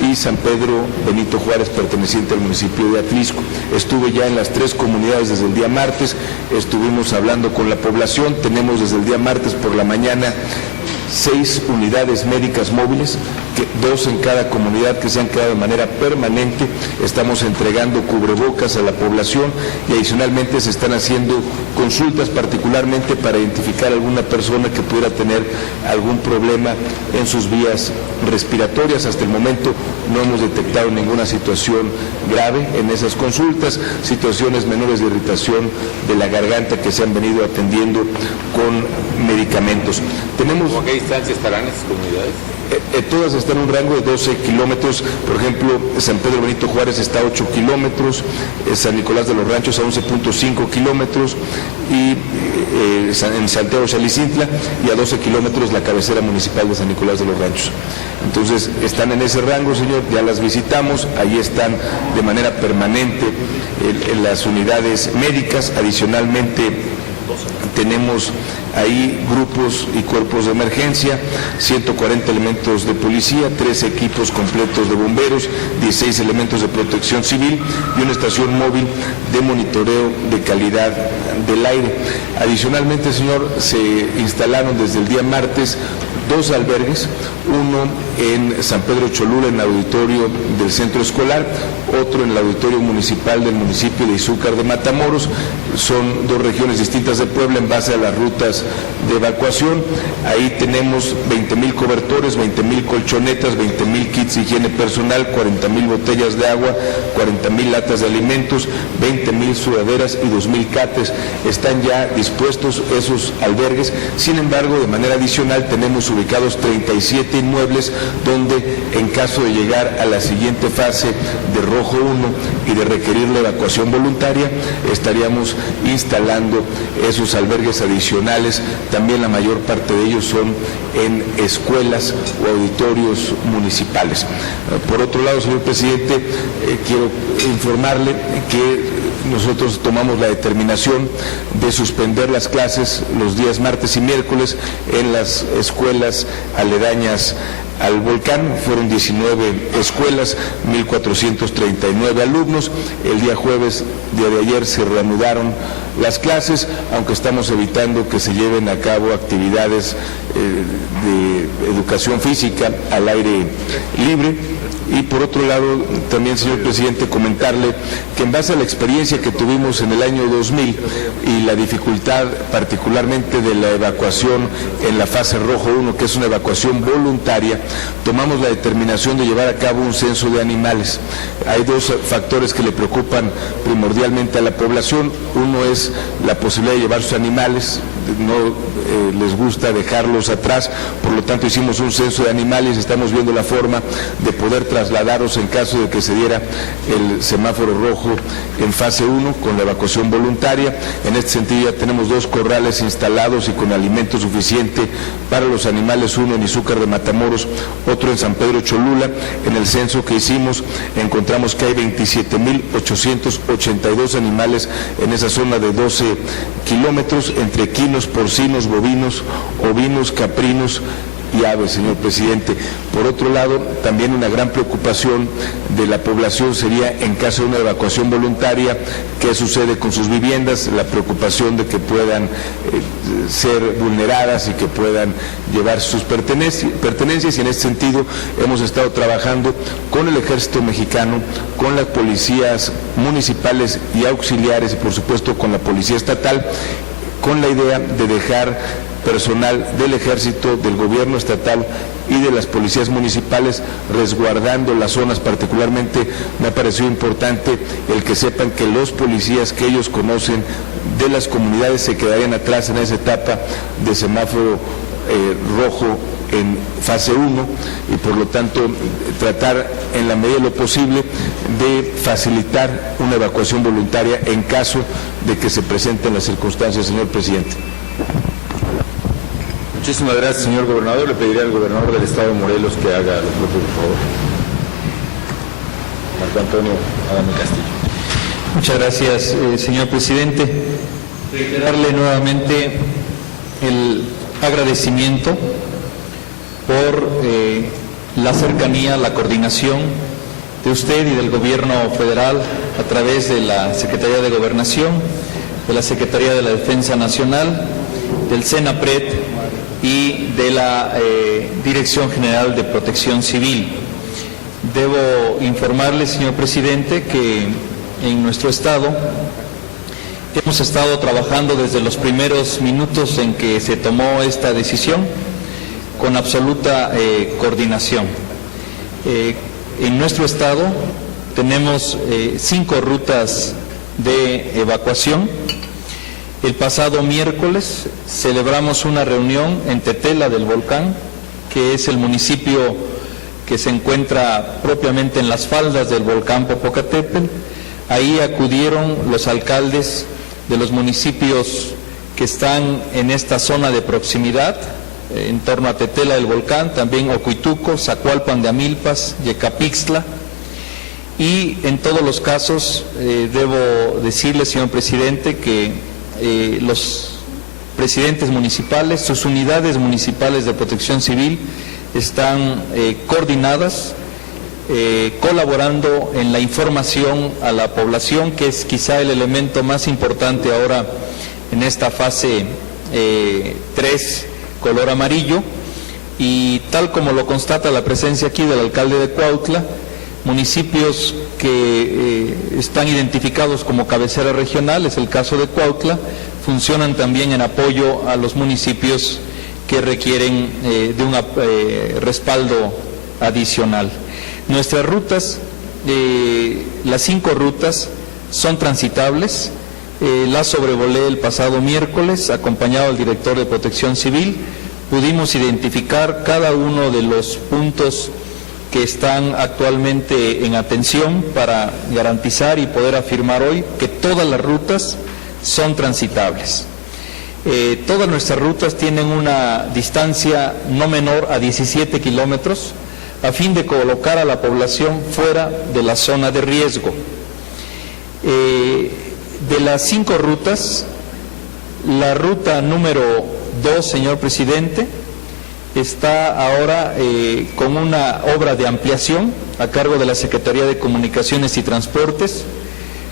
y San Pedro Benito Juárez, perteneciente al municipio de Atlisco. Estuve ya en las 3 comunidades desde el día martes, estuvimos hablando con la población. Tenemos desde el día martes por la mañana 6 unidades médicas móviles, 2 en cada comunidad, que se han quedado de manera permanente. Estamos entregando cubrebocas a la población y adicionalmente se están haciendo consultas, particularmente para identificar a alguna persona que pudiera tener algún problema en sus vías respiratorias. Hasta el momento no hemos detectado ninguna situación grave en esas consultas, situaciones menores de irritación de la garganta que se han venido atendiendo con medicamentos. Tenemos... ¿A qué distancia estarán esas comunidades? Todas están en un rango de 12 kilómetros. Por ejemplo, San Pedro Benito Juárez está a 8 kilómetros, San Nicolás de los Ranchos a 11.5 kilómetros y en Santiago Xalicintla, y a 12 kilómetros la cabecera municipal de San Nicolás de los Ranchos. Entonces están en ese rango, señor, ya las visitamos, ahí están de manera permanente en las unidades médicas. Adicionalmente tenemos ahí grupos y cuerpos de emergencia, 140 elementos de policía, 3 equipos completos de bomberos, 16 elementos de protección civil y una estación móvil de monitoreo de calidad del aire. Adicionalmente, señor, se instalaron desde el día martes 2 albergues, uno en San Pedro Cholula, en el auditorio del centro escolar, otro en el auditorio municipal del municipio de Izúcar de Matamoros. Son 2 regiones distintas de Puebla en base a las rutas de evacuación. Ahí tenemos 20,000 cobertores, 20,000 colchonetas, 20,000 kits de higiene personal, 40,000 botellas de agua, 40,000 latas de alimentos, 20,000 sudaderas y 2,000 cates. Están ya dispuestos esos albergues. Sin embargo, de manera adicional tenemos ubicados 37 inmuebles, donde en caso de llegar a la siguiente fase de rojo 1 y de requerir la evacuación voluntaria, estaríamos instalando esos albergues adicionales. También la mayor parte de ellos son en escuelas o auditorios municipales. Por otro lado, señor presidente, quiero informarle que nosotros tomamos la determinación de suspender las clases los días martes y miércoles en las escuelas aledañas al volcán. Fueron 19 escuelas, 1.439 alumnos. El día jueves, día de ayer, se reanudaron las clases, aunque estamos evitando que se lleven a cabo actividades de educación física al aire libre. Y por otro lado, también, señor presidente, comentarle que en base a la experiencia que tuvimos en el año 2000 y la dificultad particularmente de la evacuación en la fase rojo 1, que es una evacuación voluntaria, tomamos la determinación de llevar a cabo un censo de animales. Hay dos factores que le preocupan primordialmente a la población. Uno es la posibilidad de llevar sus animales, no les gusta dejarlos atrás, por lo tanto hicimos un censo de animales y estamos viendo la forma de poder trasladarlos en caso de que se diera el semáforo rojo en fase 1 con la evacuación voluntaria. En este sentido ya tenemos 2 corrales instalados y con alimento suficiente para los animales, uno en Izúcar de Matamoros, otro en San Pedro Cholula. En el censo que hicimos encontramos que hay 27.882 animales en esa zona de 12 kilómetros, entre equinos, porcinos, bovinos, ovinos, caprinos y aves, señor presidente. Por otro lado, también una gran preocupación de la población sería, en caso de una evacuación voluntaria, qué sucede con sus viviendas, la preocupación de que puedan ser vulneradas y que puedan llevar sus pertenencias, y en este sentido hemos estado trabajando con el Ejército Mexicano, con las policías municipales y auxiliares y por supuesto con la Policía Estatal, con la idea de dejar personal del Ejército, del Gobierno Estatal y de las policías municipales resguardando las zonas. Particularmente me ha parecido importante el que sepan que los policías que ellos conocen de las comunidades se quedarían atrás en esa etapa de semáforo rojo en fase 1 y por lo tanto tratar en la medida de lo posible de facilitar una evacuación voluntaria en caso de que se presenten las circunstancias, señor presidente. Muchísimas gracias, señor gobernador. Le pediría al gobernador del Estado de Morelos que haga lo propio, por favor. Marco Antonio Adame Castillo. Muchas gracias, señor presidente. Reiterarle nuevamente el agradecimiento por la cercanía, la coordinación de usted y del Gobierno federal a través de la Secretaría de Gobernación, de la Secretaría de la Defensa Nacional, del CENAPRED y de la Dirección General de Protección Civil. Debo informarle, señor presidente, que en nuestro estado hemos estado trabajando desde los primeros minutos en que se tomó esta decisión con absoluta coordinación. En nuestro estado tenemos 5 rutas de evacuación. El pasado miércoles celebramos una reunión en Tetela del Volcán, que es el municipio que se encuentra propiamente en las faldas del volcán Popocatépetl. Ahí acudieron los alcaldes de los municipios que están en esta zona de proximidad, en torno a Tetela del Volcán, también Ocuituco, Zacualpan de Amilpas, Yecapixtla, y en todos los casos debo decirle, señor presidente, que los presidentes municipales, sus unidades municipales de protección civil están coordinadas, colaborando en la información a la población, que es quizá el elemento más importante ahora en esta fase 3, color amarillo, y tal como lo constata la presencia aquí del alcalde de Cuautla, municipios que están identificados como cabecera regional, es el caso de Cuautla, funcionan también en apoyo a los municipios que requieren de un respaldo adicional. Nuestras rutas, las 5 rutas, son transitables. Las sobrevolé el pasado miércoles, acompañado del director de Protección Civil, pudimos identificar cada uno de los puntos que están actualmente en atención para garantizar y poder afirmar hoy que todas las rutas son transitables. Todas nuestras rutas tienen una distancia no menor a 17 kilómetros a fin de colocar a la población fuera de la zona de riesgo. De las 5 rutas, la ruta número 2, señor presidente, está ahora con una obra de ampliación a cargo de la Secretaría de Comunicaciones y Transportes.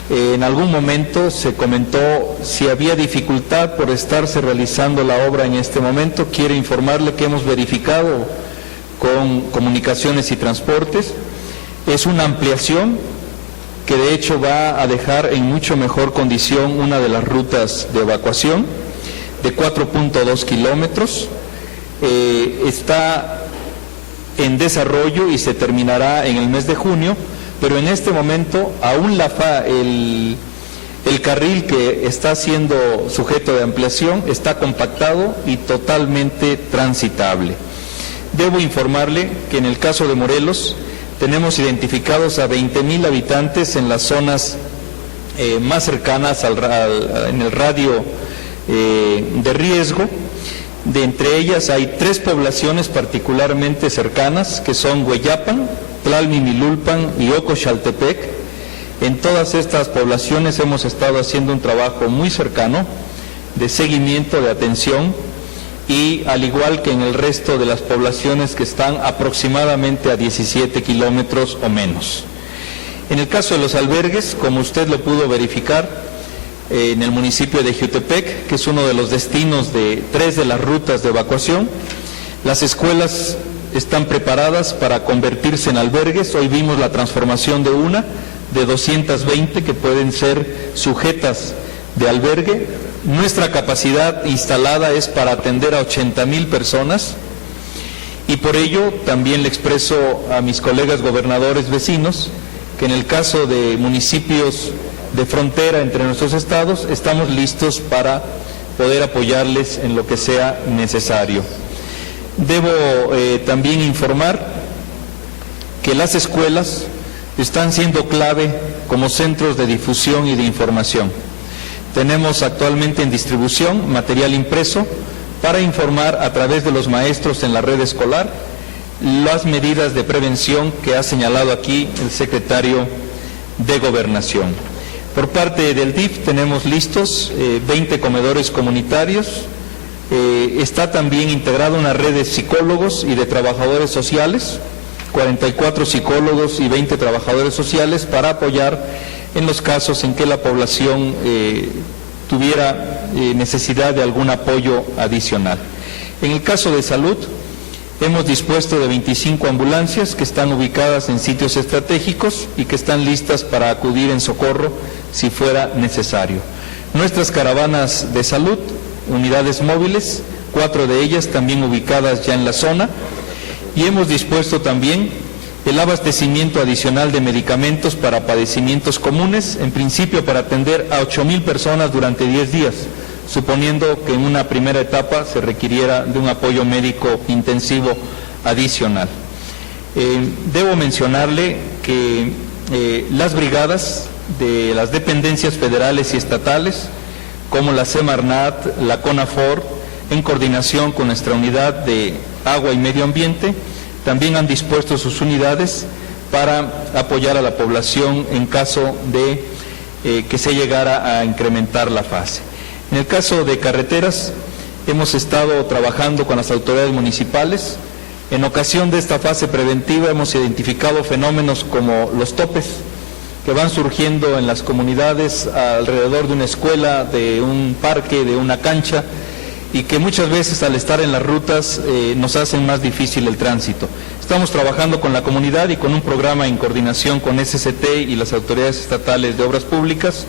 En algún momento se comentó si había dificultad por estarse realizando la obra en este momento. Quiero informarle que hemos verificado con Comunicaciones y Transportes. Es una ampliación que de hecho va a dejar en mucho mejor condición una de las rutas de evacuación de 4.2 kilómetros. Está en desarrollo y se terminará en el mes de junio, pero en este momento aún el carril que está siendo sujeto de ampliación está compactado y totalmente transitable. Debo informarle que en el caso de Morelos tenemos identificados a 20,000 habitantes en las zonas más cercanas en el radio de riesgo. De entre ellas hay 3 poblaciones particularmente cercanas, que son Hueyapan, Tlalmimilulpan y Ocoxaltepec. En todas estas poblaciones hemos estado haciendo un trabajo muy cercano de seguimiento, de atención, y al igual que en el resto de las poblaciones que están aproximadamente a 17 kilómetros o menos. En el caso de los albergues, como usted lo pudo verificar, en el municipio de Jiutepec, que es uno de los destinos de 3 de las rutas de evacuación, las escuelas están preparadas para convertirse en albergues. Hoy vimos la transformación de una, de 220 que pueden ser sujetas de albergue. Nuestra capacidad instalada es para atender a 80,000 personas y por ello también le expreso a mis colegas gobernadores vecinos que en el caso de municipios de frontera entre nuestros estados estamos listos para poder apoyarles en lo que sea necesario. Debo también informar que las escuelas están siendo clave como centros de difusión y de información. Tenemos actualmente en distribución material impreso para informar a través de los maestros en la red escolar las medidas de prevención que ha señalado aquí el secretario de Gobernación. Por parte del DIF tenemos listos 20 comedores comunitarios. Está también integrada una red de psicólogos y de trabajadores sociales, 44 psicólogos y 20 trabajadores sociales para apoyar en los casos en que la población tuviera necesidad de algún apoyo adicional. En el caso de salud, hemos dispuesto de 25 ambulancias que están ubicadas en sitios estratégicos y que están listas para acudir en socorro si fuera necesario. Nuestras caravanas de salud, unidades móviles, 4 de ellas también ubicadas ya en la zona, y hemos dispuesto también el abastecimiento adicional de medicamentos para padecimientos comunes, en principio para atender a 8,000 personas durante 10 días, suponiendo que en una primera etapa se requiriera de un apoyo médico intensivo adicional. Debo mencionarle que las brigadas de las dependencias federales y estatales, como la Semarnat, la CONAFOR, en coordinación con nuestra unidad de agua y medio ambiente, también han dispuesto sus unidades para apoyar a la población en caso de que se llegara a incrementar la fase. En el caso de carreteras, hemos estado trabajando con las autoridades municipales. En ocasión de esta fase preventiva hemos identificado fenómenos como los topes que van surgiendo en las comunidades alrededor de una escuela, de un parque, de una cancha, y que muchas veces al estar en las rutas nos hacen más difícil el tránsito. Estamos trabajando con la comunidad y con un programa en coordinación con SCT y las autoridades estatales de obras públicas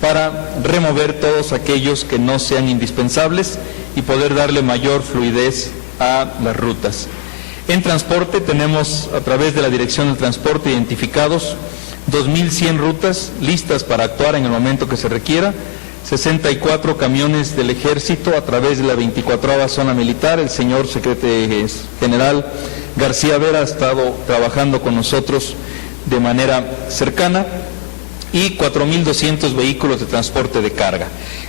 para remover todos aquellos que no sean indispensables y poder darle mayor fluidez a las rutas. En transporte tenemos a través de la Dirección del Transporte identificados 2,100 rutas listas para actuar en el momento que se requiera. 64 camiones del Ejército a través de la 24ª Zona Militar. El señor secretario general García Vera ha estado trabajando con nosotros de manera cercana, y 4.200 vehículos de transporte de carga.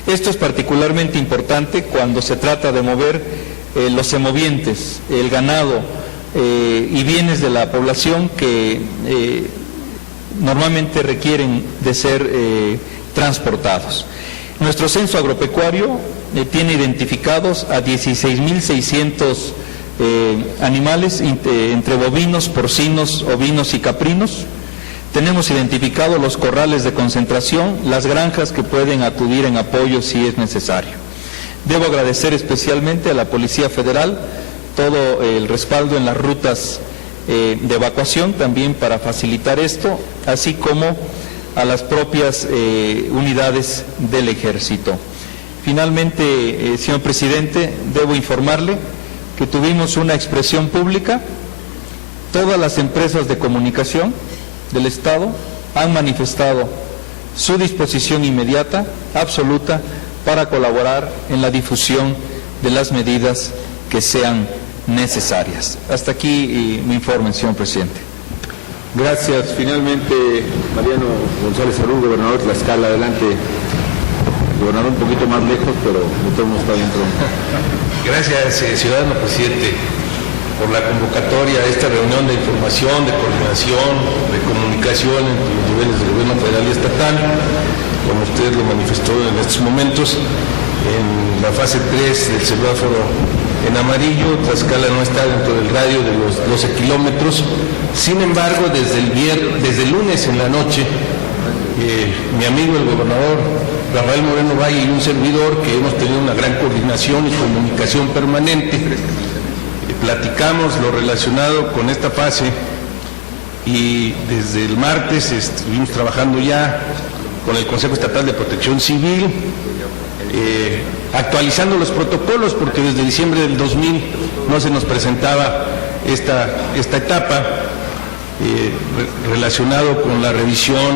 Esto es particularmente importante cuando se trata de mover los semovientes, el ganado y bienes de la población que normalmente requieren de ser transportados. Nuestro censo agropecuario tiene identificados a 16.600 animales entre bovinos, porcinos, ovinos y caprinos. Tenemos identificados los corrales de concentración, las granjas que pueden acudir en apoyo si es necesario. Debo agradecer especialmente a la Policía Federal todo el respaldo en las rutas de evacuación también para facilitar esto, así como a las propias unidades del Ejército. Finalmente, señor presidente, debo informarle que tuvimos una expresión pública. Todas las empresas de comunicación del Estado han manifestado su disposición inmediata, absoluta, para colaborar en la difusión de las medidas que sean necesarias. Hasta aquí mi informe, señor presidente. Gracias. Finalmente, Mariano González Salud, gobernador de Tlaxcala. Adelante. Gobernador un poquito más lejos, pero de todos modos está dentro. Gracias, ciudadano presidente, por la convocatoria a esta reunión de información, de coordinación, de comunicación entre los niveles del gobierno federal y estatal. Como usted lo manifestó en estos momentos, en la fase 3 del semáforo en amarillo, Tlaxcala no está dentro del radio de los 12 kilómetros. Sin embargo, desde el lunes en la noche, mi amigo el gobernador Rafael Moreno Valle y un servidor, que hemos tenido una gran coordinación y comunicación permanente, platicamos lo relacionado con esta fase, y desde el martes estuvimos trabajando ya con el Consejo Estatal de Protección Civil, actualizando los protocolos, porque desde diciembre del 2000 no se nos presentaba esta etapa, relacionado con la revisión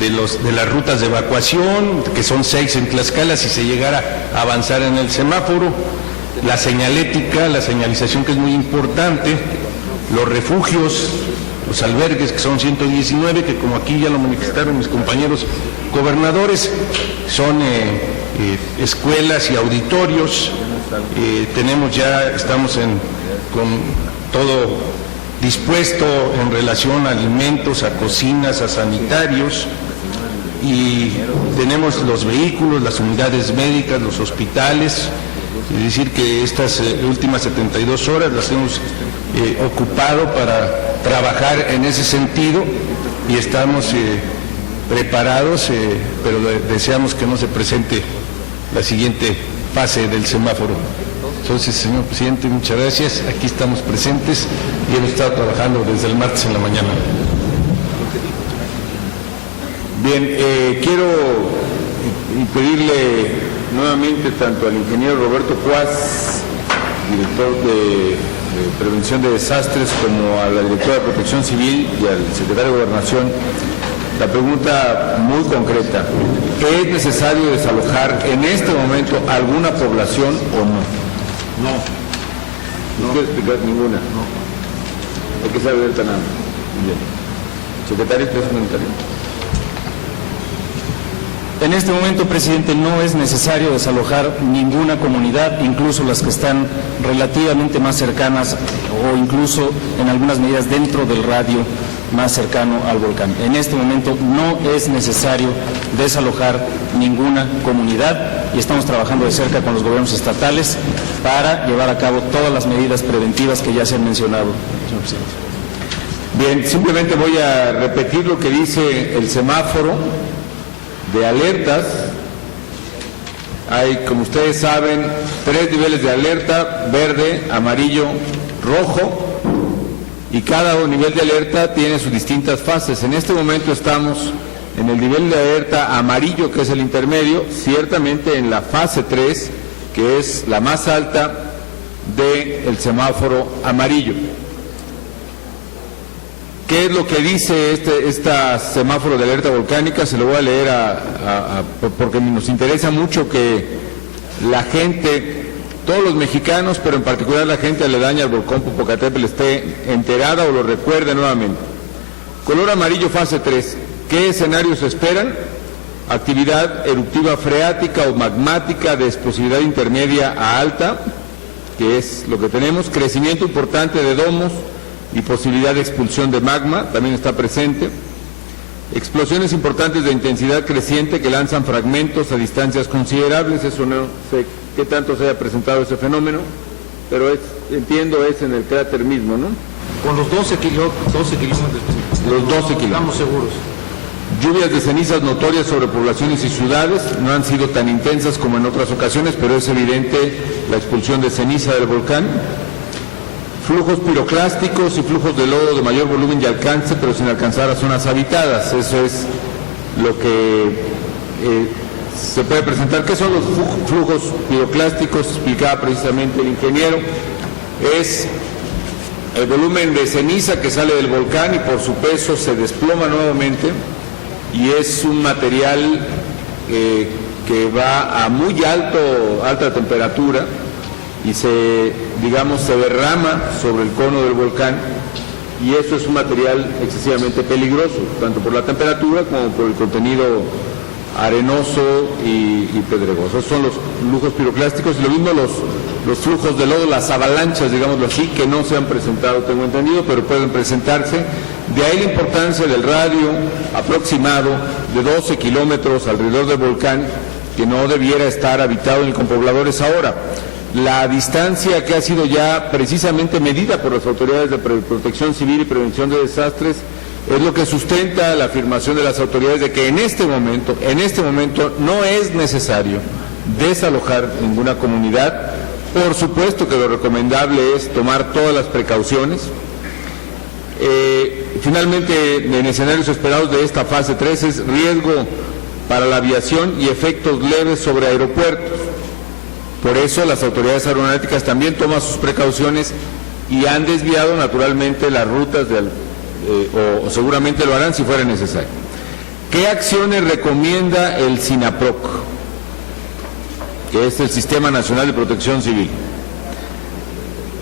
de las rutas de evacuación, que son 6 en Tlaxcala, si se llegara a avanzar en el semáforo, la señalética, la señalización, que es muy importante, los refugios, los albergues, que son 119, que como aquí ya lo manifestaron mis compañeros gobernadores, son escuelas y auditorios. Estamos con todo dispuesto en relación a alimentos, a cocinas, a sanitarios, y tenemos los vehículos, las unidades médicas, los hospitales. Es decir, que estas últimas 72 horas las hemos ocupado para trabajar en ese sentido, y estamos preparados, pero deseamos que no se presente la siguiente fase del semáforo. Entonces, señor presidente, muchas gracias. Aquí estamos presentes y hemos estado trabajando desde el martes en la mañana. Bien, quiero pedirle nuevamente tanto al ingeniero Roberto Cuás, director de Prevención de Desastres, como a la directora de Protección Civil y al secretario de Gobernación, la pregunta muy concreta: ¿es necesario desalojar en este momento alguna población o no? No quiero explicar ninguna. No. Hay que saber tan amplio. Bien. Secretario, tres comentarios. En este momento, presidente, no es necesario desalojar ninguna comunidad, incluso las que están relativamente más cercanas o incluso en algunas medidas dentro del radio más cercano al volcán. En este momento no es necesario desalojar ninguna comunidad y estamos trabajando de cerca con los gobiernos estatales para llevar a cabo todas las medidas preventivas que ya se han mencionado, señor presidente. Bien, simplemente voy a repetir lo que dice el semáforo de alertas. Hay, como ustedes saben, 3 niveles de alerta: verde, amarillo, rojo, y cada nivel de alerta tiene sus distintas fases. En este momento estamos en el nivel de alerta amarillo, que es el intermedio, ciertamente en la fase 3, que es la más alta del semáforo amarillo. ¿Qué es lo que dice este semáforo de alerta volcánica? Se lo voy a leer porque nos interesa mucho que la gente, todos los mexicanos, pero en particular la gente aledaña al volcán Popocatépetl esté enterada o lo recuerde nuevamente. Color amarillo, fase 3. ¿Qué escenarios esperan? Actividad eruptiva freática o magmática de explosividad intermedia a alta, que es lo que tenemos. Crecimiento importante de domos y posibilidad de expulsión de magma, también está presente. Explosiones importantes de intensidad creciente que lanzan fragmentos a distancias considerables. Eso no sé qué tanto se haya presentado ese fenómeno, pero entiendo es en el cráter mismo, ¿no? Con los 12 kilómetros. Los 12 kilómetros. Estamos seguros. Lluvias de cenizas notorias sobre poblaciones y ciudades, no han sido tan intensas como en otras ocasiones, pero es evidente la expulsión de ceniza del volcán. Flujos piroclásticos y flujos de lodo de mayor volumen y alcance, pero sin alcanzar a zonas habitadas. Eso es lo que se puede presentar. ¿Qué son los flujos piroclásticos? Explicaba precisamente el ingeniero. Es el volumen de ceniza que sale del volcán y por su peso se desploma nuevamente, y es un material que va a muy alta temperatura y se derrama sobre el cono del volcán, y eso es un material excesivamente peligroso, tanto por la temperatura como por el contenido arenoso y pedregoso. Esos son los flujos piroclásticos, y lo mismo los flujos de lodo, las avalanchas, digámoslo así, que no se han presentado, tengo entendido, pero pueden presentarse. De ahí la importancia del radio aproximado de 12 kilómetros alrededor del volcán, que no debiera estar habitado ni con pobladores ahora. La distancia que ha sido ya precisamente medida por las autoridades de protección civil y prevención de desastres es lo que sustenta la afirmación de las autoridades de que en este momento no es necesario desalojar ninguna comunidad. Por supuesto que lo recomendable es tomar todas las precauciones. Finalmente, en escenarios esperados de esta fase 3 es riesgo para la aviación y efectos leves sobre aeropuertos. Por eso las autoridades aeronáuticas también toman sus precauciones y han desviado naturalmente las rutas o seguramente lo harán si fuera necesario. ¿Qué acciones recomienda el SINAPROC, que es el Sistema Nacional de Protección Civil?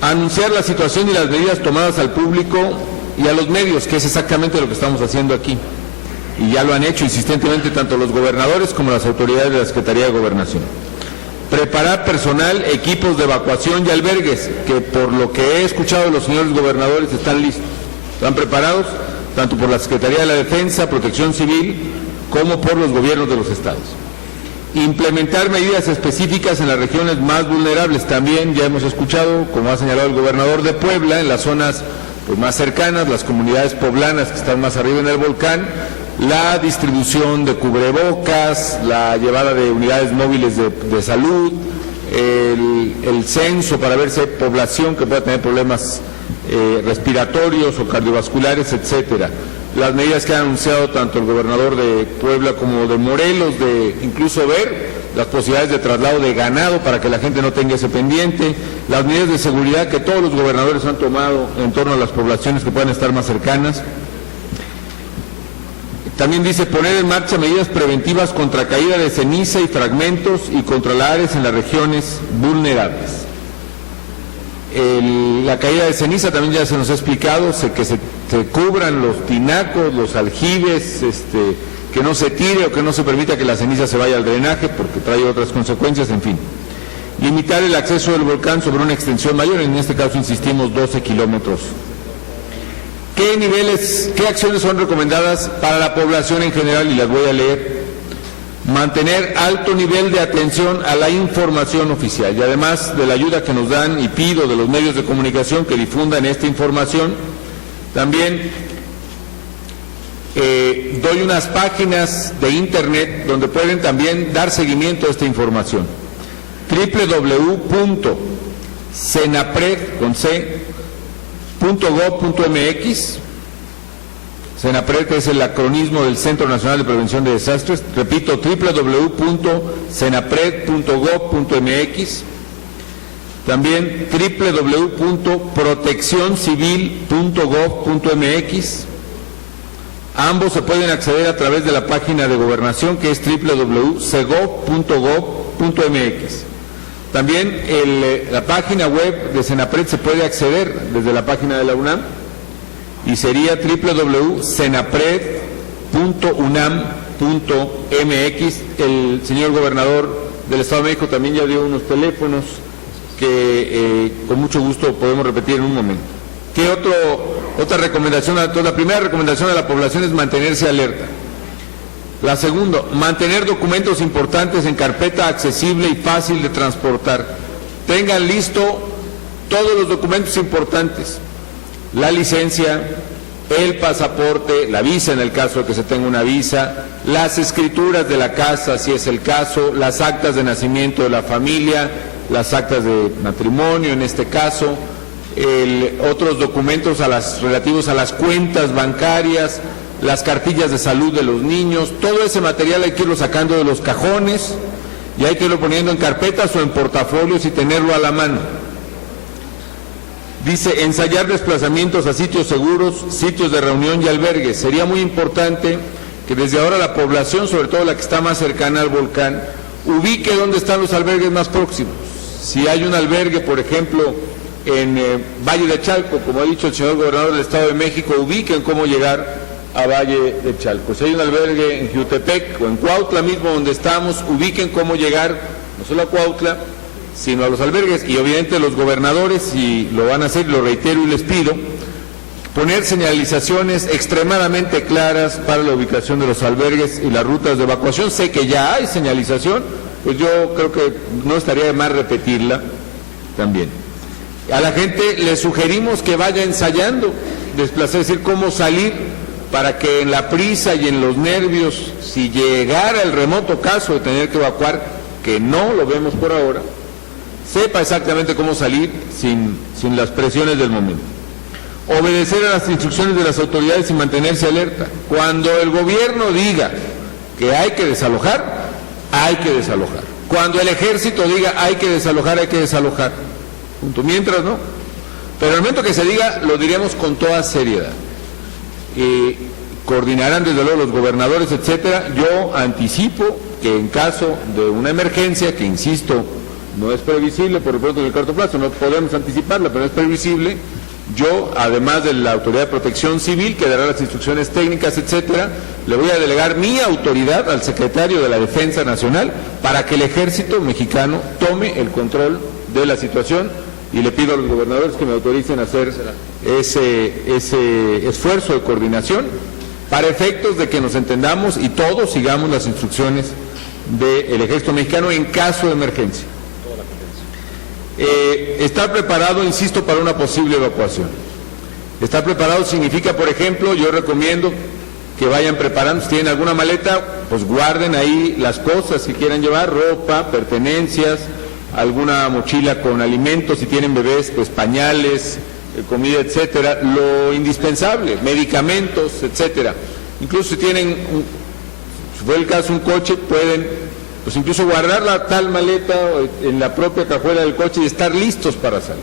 Anunciar la situación y las medidas tomadas al público y a los medios, que es exactamente lo que estamos haciendo aquí. Y ya lo han hecho insistentemente tanto los gobernadores como las autoridades de la Secretaría de Gobernación. Preparar personal, equipos de evacuación y albergues, que por lo que he escuchado de los señores gobernadores están listos, están preparados, tanto por la Secretaría de la Defensa, Protección Civil, como por los gobiernos de los estados. Implementar medidas específicas en las regiones más vulnerables. También ya hemos escuchado, como ha señalado el gobernador de Puebla, en las zonas más cercanas, las comunidades poblanas que están más arriba en el volcán, la distribución de cubrebocas, la llevada de unidades móviles de salud, el censo para ver si hay población que pueda tener problemas respiratorios o cardiovasculares, etcétera. Las medidas que ha anunciado tanto el gobernador de Puebla como de Morelos, de incluso ver las posibilidades de traslado de ganado para que la gente no tenga ese pendiente, las medidas de seguridad que todos los gobernadores han tomado en torno a las poblaciones que puedan estar más cercanas. También dice poner en marcha medidas preventivas contra caída de ceniza y fragmentos y contra la Ares en las regiones vulnerables. La caída de ceniza también ya se nos ha explicado, que se cubran los tinacos, los aljibes, que no se tire o que no se permita que la ceniza se vaya al drenaje porque trae otras consecuencias, en fin. Limitar el acceso del volcán sobre una extensión mayor, en este caso insistimos 12 kilómetros. ¿Qué acciones son recomendadas para la población en general? Y las voy a leer. Mantener alto nivel de atención a la información oficial y además de la ayuda que nos dan, y pido de los medios de comunicación que difundan esta información, también doy unas páginas de internet donde pueden también dar seguimiento a esta información. www.cenapred.gov.mx. CENAPRED es el acronismo del Centro Nacional de Prevención de Desastres. Repito, www.cenapred.gov.mx. También www.proteccioncivil.gov.mx. Ambos se pueden acceder a través de la página de Gobernación, que es www.cegov.gov.mx. También la página web de Senapred se puede acceder desde la página de la UNAM y sería www.senapred.unam.mx. El señor gobernador del Estado de México también ya dio unos teléfonos que con mucho gusto podemos repetir en un momento. ¿Qué otra recomendación? La primera recomendación a la población es mantenerse alerta. La segunda, mantener documentos importantes en carpeta accesible y fácil de transportar. Tengan listo todos los documentos importantes, la licencia, el pasaporte, la visa en el caso de que se tenga una visa, las escrituras de la casa si es el caso, las actas de nacimiento de la familia, las actas de matrimonio en este caso, otros documentos relativos a las cuentas bancarias, las cartillas de salud de los niños. Todo ese material hay que irlo sacando de los cajones y hay que irlo poniendo en carpetas o en portafolios y tenerlo a la mano. Dice, ensayar desplazamientos a sitios seguros, sitios de reunión y albergues. Sería muy importante que desde ahora la población, sobre todo la que está más cercana al volcán, ubique dónde están los albergues más próximos. Si hay un albergue, por ejemplo, en Valle de Chalco, como ha dicho el señor gobernador del Estado de México, ubiquen cómo llegar a Valle de Chalco. Si hay un albergue en Jiutepec o en Cuautla mismo donde estamos, ubiquen cómo llegar no solo a Cuautla, sino a los albergues. Y obviamente los gobernadores, si lo van a hacer, lo reitero y les pido, poner señalizaciones extremadamente claras para la ubicación de los albergues y las rutas de evacuación. Sé que ya hay señalización, pues yo creo que no estaría de más repetirla también. A la gente le sugerimos que vaya ensayando desplazar, es decir, cómo salir, para que en la prisa y en los nervios, si llegara el remoto caso de tener que evacuar, que no lo vemos por ahora, sepa exactamente cómo salir sin las presiones del momento. Obedecer a las instrucciones de las autoridades y mantenerse alerta. Cuando el gobierno diga que hay que desalojar, hay que desalojar. Cuando el ejército diga hay que desalojar, hay que desalojar. Punto. Mientras no. Pero en el momento que se diga, lo diremos con toda seriedad. Coordinarán desde luego los gobernadores, etcétera. Yo anticipo que en caso de una emergencia, que insisto, no es previsible por lo pronto en el corto plazo, no podemos anticiparla, pero es previsible, yo, además de la Autoridad de Protección Civil, que dará las instrucciones técnicas, etcétera, le voy a delegar mi autoridad al secretario de la Defensa Nacional para que el Ejército Mexicano tome el control de la situación, y le pido a los gobernadores que me autoricen a hacer ese esfuerzo de coordinación para efectos de que nos entendamos y todos sigamos las instrucciones del Ejército Mexicano en caso de emergencia. Estar preparado, insisto, para una posible evacuación. Estar preparado significa, por ejemplo, yo recomiendo que vayan preparando, si tienen alguna maleta, pues guarden ahí las cosas que quieran llevar, ropa, pertenencias, alguna mochila con alimentos, si tienen bebés, pues pañales, comida, etcétera, lo indispensable, medicamentos, etcétera. Incluso si tienen, si fue el caso, un coche, pueden pues incluso guardar la tal maleta en la propia cajuela del coche y estar listos para salir.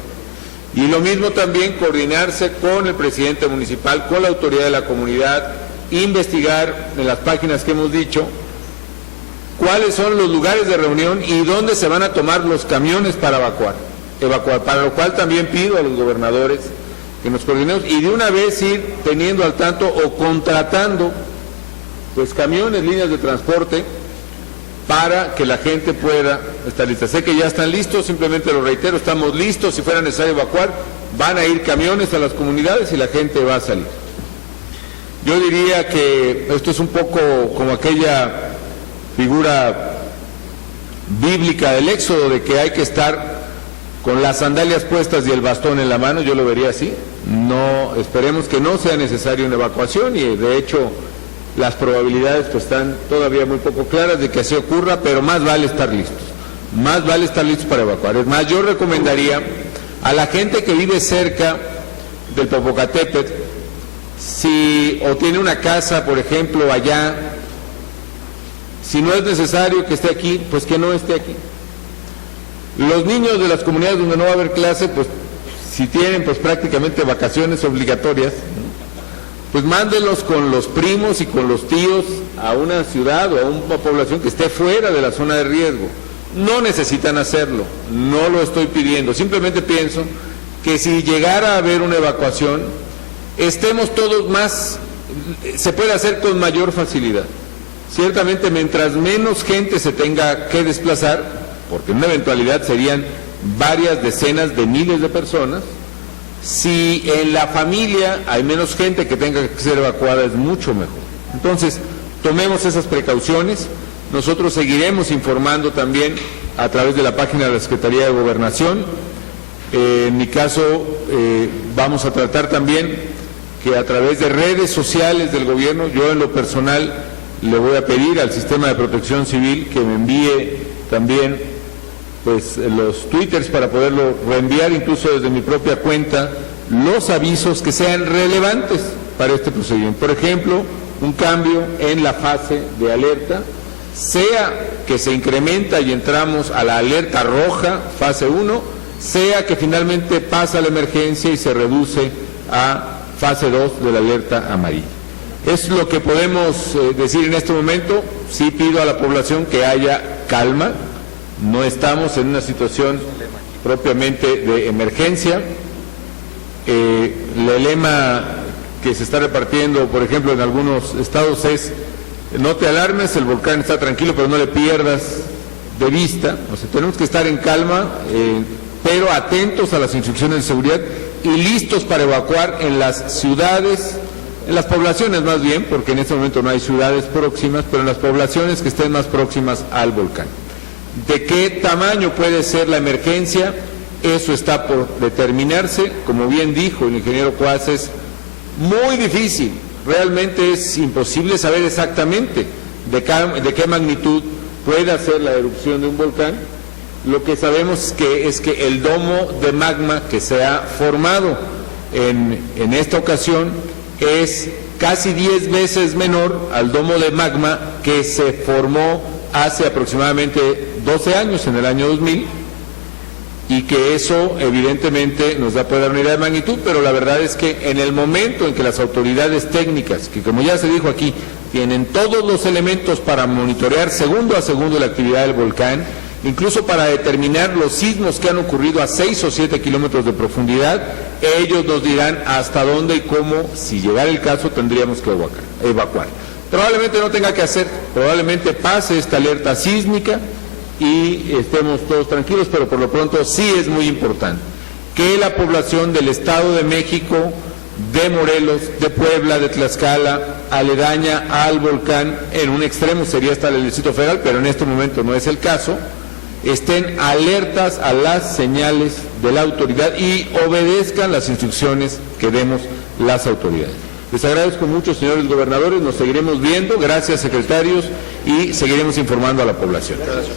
Y lo mismo también coordinarse con el presidente municipal, con la autoridad de la comunidad, investigar en las páginas que hemos dicho cuáles son los lugares de reunión y dónde se van a tomar los camiones para evacuar, para lo cual también pido a los gobernadores que nos coordinemos y de una vez ir teniendo al tanto o contratando pues camiones, líneas de transporte para que la gente pueda estar lista. Sé que ya están listos, simplemente lo reitero, estamos listos, si fuera necesario evacuar, van a ir camiones a las comunidades y la gente va a salir. Yo diría que esto es un poco como aquella figura bíblica del Éxodo, de que hay que estar con las sandalias puestas y el bastón en la mano. Yo lo vería así. No, esperemos que no sea necesaria una evacuación y de hecho las probabilidades pues están todavía muy poco claras de que así ocurra, pero más vale estar listos. Más vale estar listos para evacuar. Es más, yo recomendaría a la gente que vive cerca del Popocatépetl, si o tiene una casa, por ejemplo, allá, si no es necesario que esté aquí, pues que no esté aquí. Los niños de las comunidades donde no va a haber clase, pues si tienen pues prácticamente vacaciones obligatorias, pues mándenlos con los primos y con los tíos a una ciudad o a una población que esté fuera de la zona de riesgo. No necesitan hacerlo, no lo estoy pidiendo, simplemente pienso que si llegara a haber una evacuación, estemos todos más, se puede hacer con mayor facilidad. Ciertamente, mientras menos gente se tenga que desplazar, porque en una eventualidad serían varias decenas de miles de personas, si en la familia hay menos gente que tenga que ser evacuada, es mucho mejor. Entonces, tomemos esas precauciones. Nosotros seguiremos informando también a través de la página de la Secretaría de Gobernación. En mi caso, vamos a tratar también que a través de redes sociales del gobierno, yo en lo personal le voy a pedir al Sistema de Protección Civil que me envíe también pues los twitters para poderlo reenviar incluso desde mi propia cuenta, los avisos que sean relevantes para este procedimiento. Por ejemplo, un cambio en la fase de alerta, sea que se incrementa y entramos a la alerta roja, fase 1, sea que finalmente pasa la emergencia y se reduce a fase 2 de la alerta amarilla. Es lo que podemos decir en este momento. Sí pido a la población que haya calma, no estamos en una situación propiamente de emergencia. El lema que se está repartiendo, por ejemplo, en algunos estados es: no te alarmes, el volcán está tranquilo, pero no le pierdas de vista. O sea, tenemos que estar en calma, pero atentos a las instrucciones de seguridad y listos para evacuar en las ciudades, en las poblaciones más bien, porque en este momento no hay ciudades próximas, pero en las poblaciones que estén más próximas al volcán. ¿De qué tamaño puede ser la emergencia? Eso está por determinarse. Como bien dijo el ingeniero Cuas, es muy difícil, realmente es imposible saber exactamente de qué magnitud puede ser la erupción de un volcán. Lo que sabemos es que el domo de magma que se ha formado en esta ocasión es casi 10 veces menor al domo de magma que se formó hace aproximadamente 12 años, en el año 2000, y que eso evidentemente nos puede dar una idea de magnitud, pero la verdad es que en el momento en que las autoridades técnicas, que como ya se dijo aquí, tienen todos los elementos para monitorear segundo a segundo la actividad del volcán, incluso para determinar los sismos que han ocurrido a 6 o 7 kilómetros de profundidad, ellos nos dirán hasta dónde y cómo, si llegara el caso, tendríamos que evacuar. Probablemente no tenga que hacer, probablemente pase esta alerta sísmica y estemos todos tranquilos, pero por lo pronto sí es muy importante que la población del Estado de México, de Morelos, de Puebla, de Tlaxcala, aledaña al volcán, en un extremo sería hasta el Distrito Federal, pero en este momento no es el caso, estén alertas a las señales de la autoridad y obedezcan las instrucciones que demos las autoridades. Les agradezco mucho, señores gobernadores, nos seguiremos viendo, gracias secretarios, y seguiremos informando a la población. Gracias,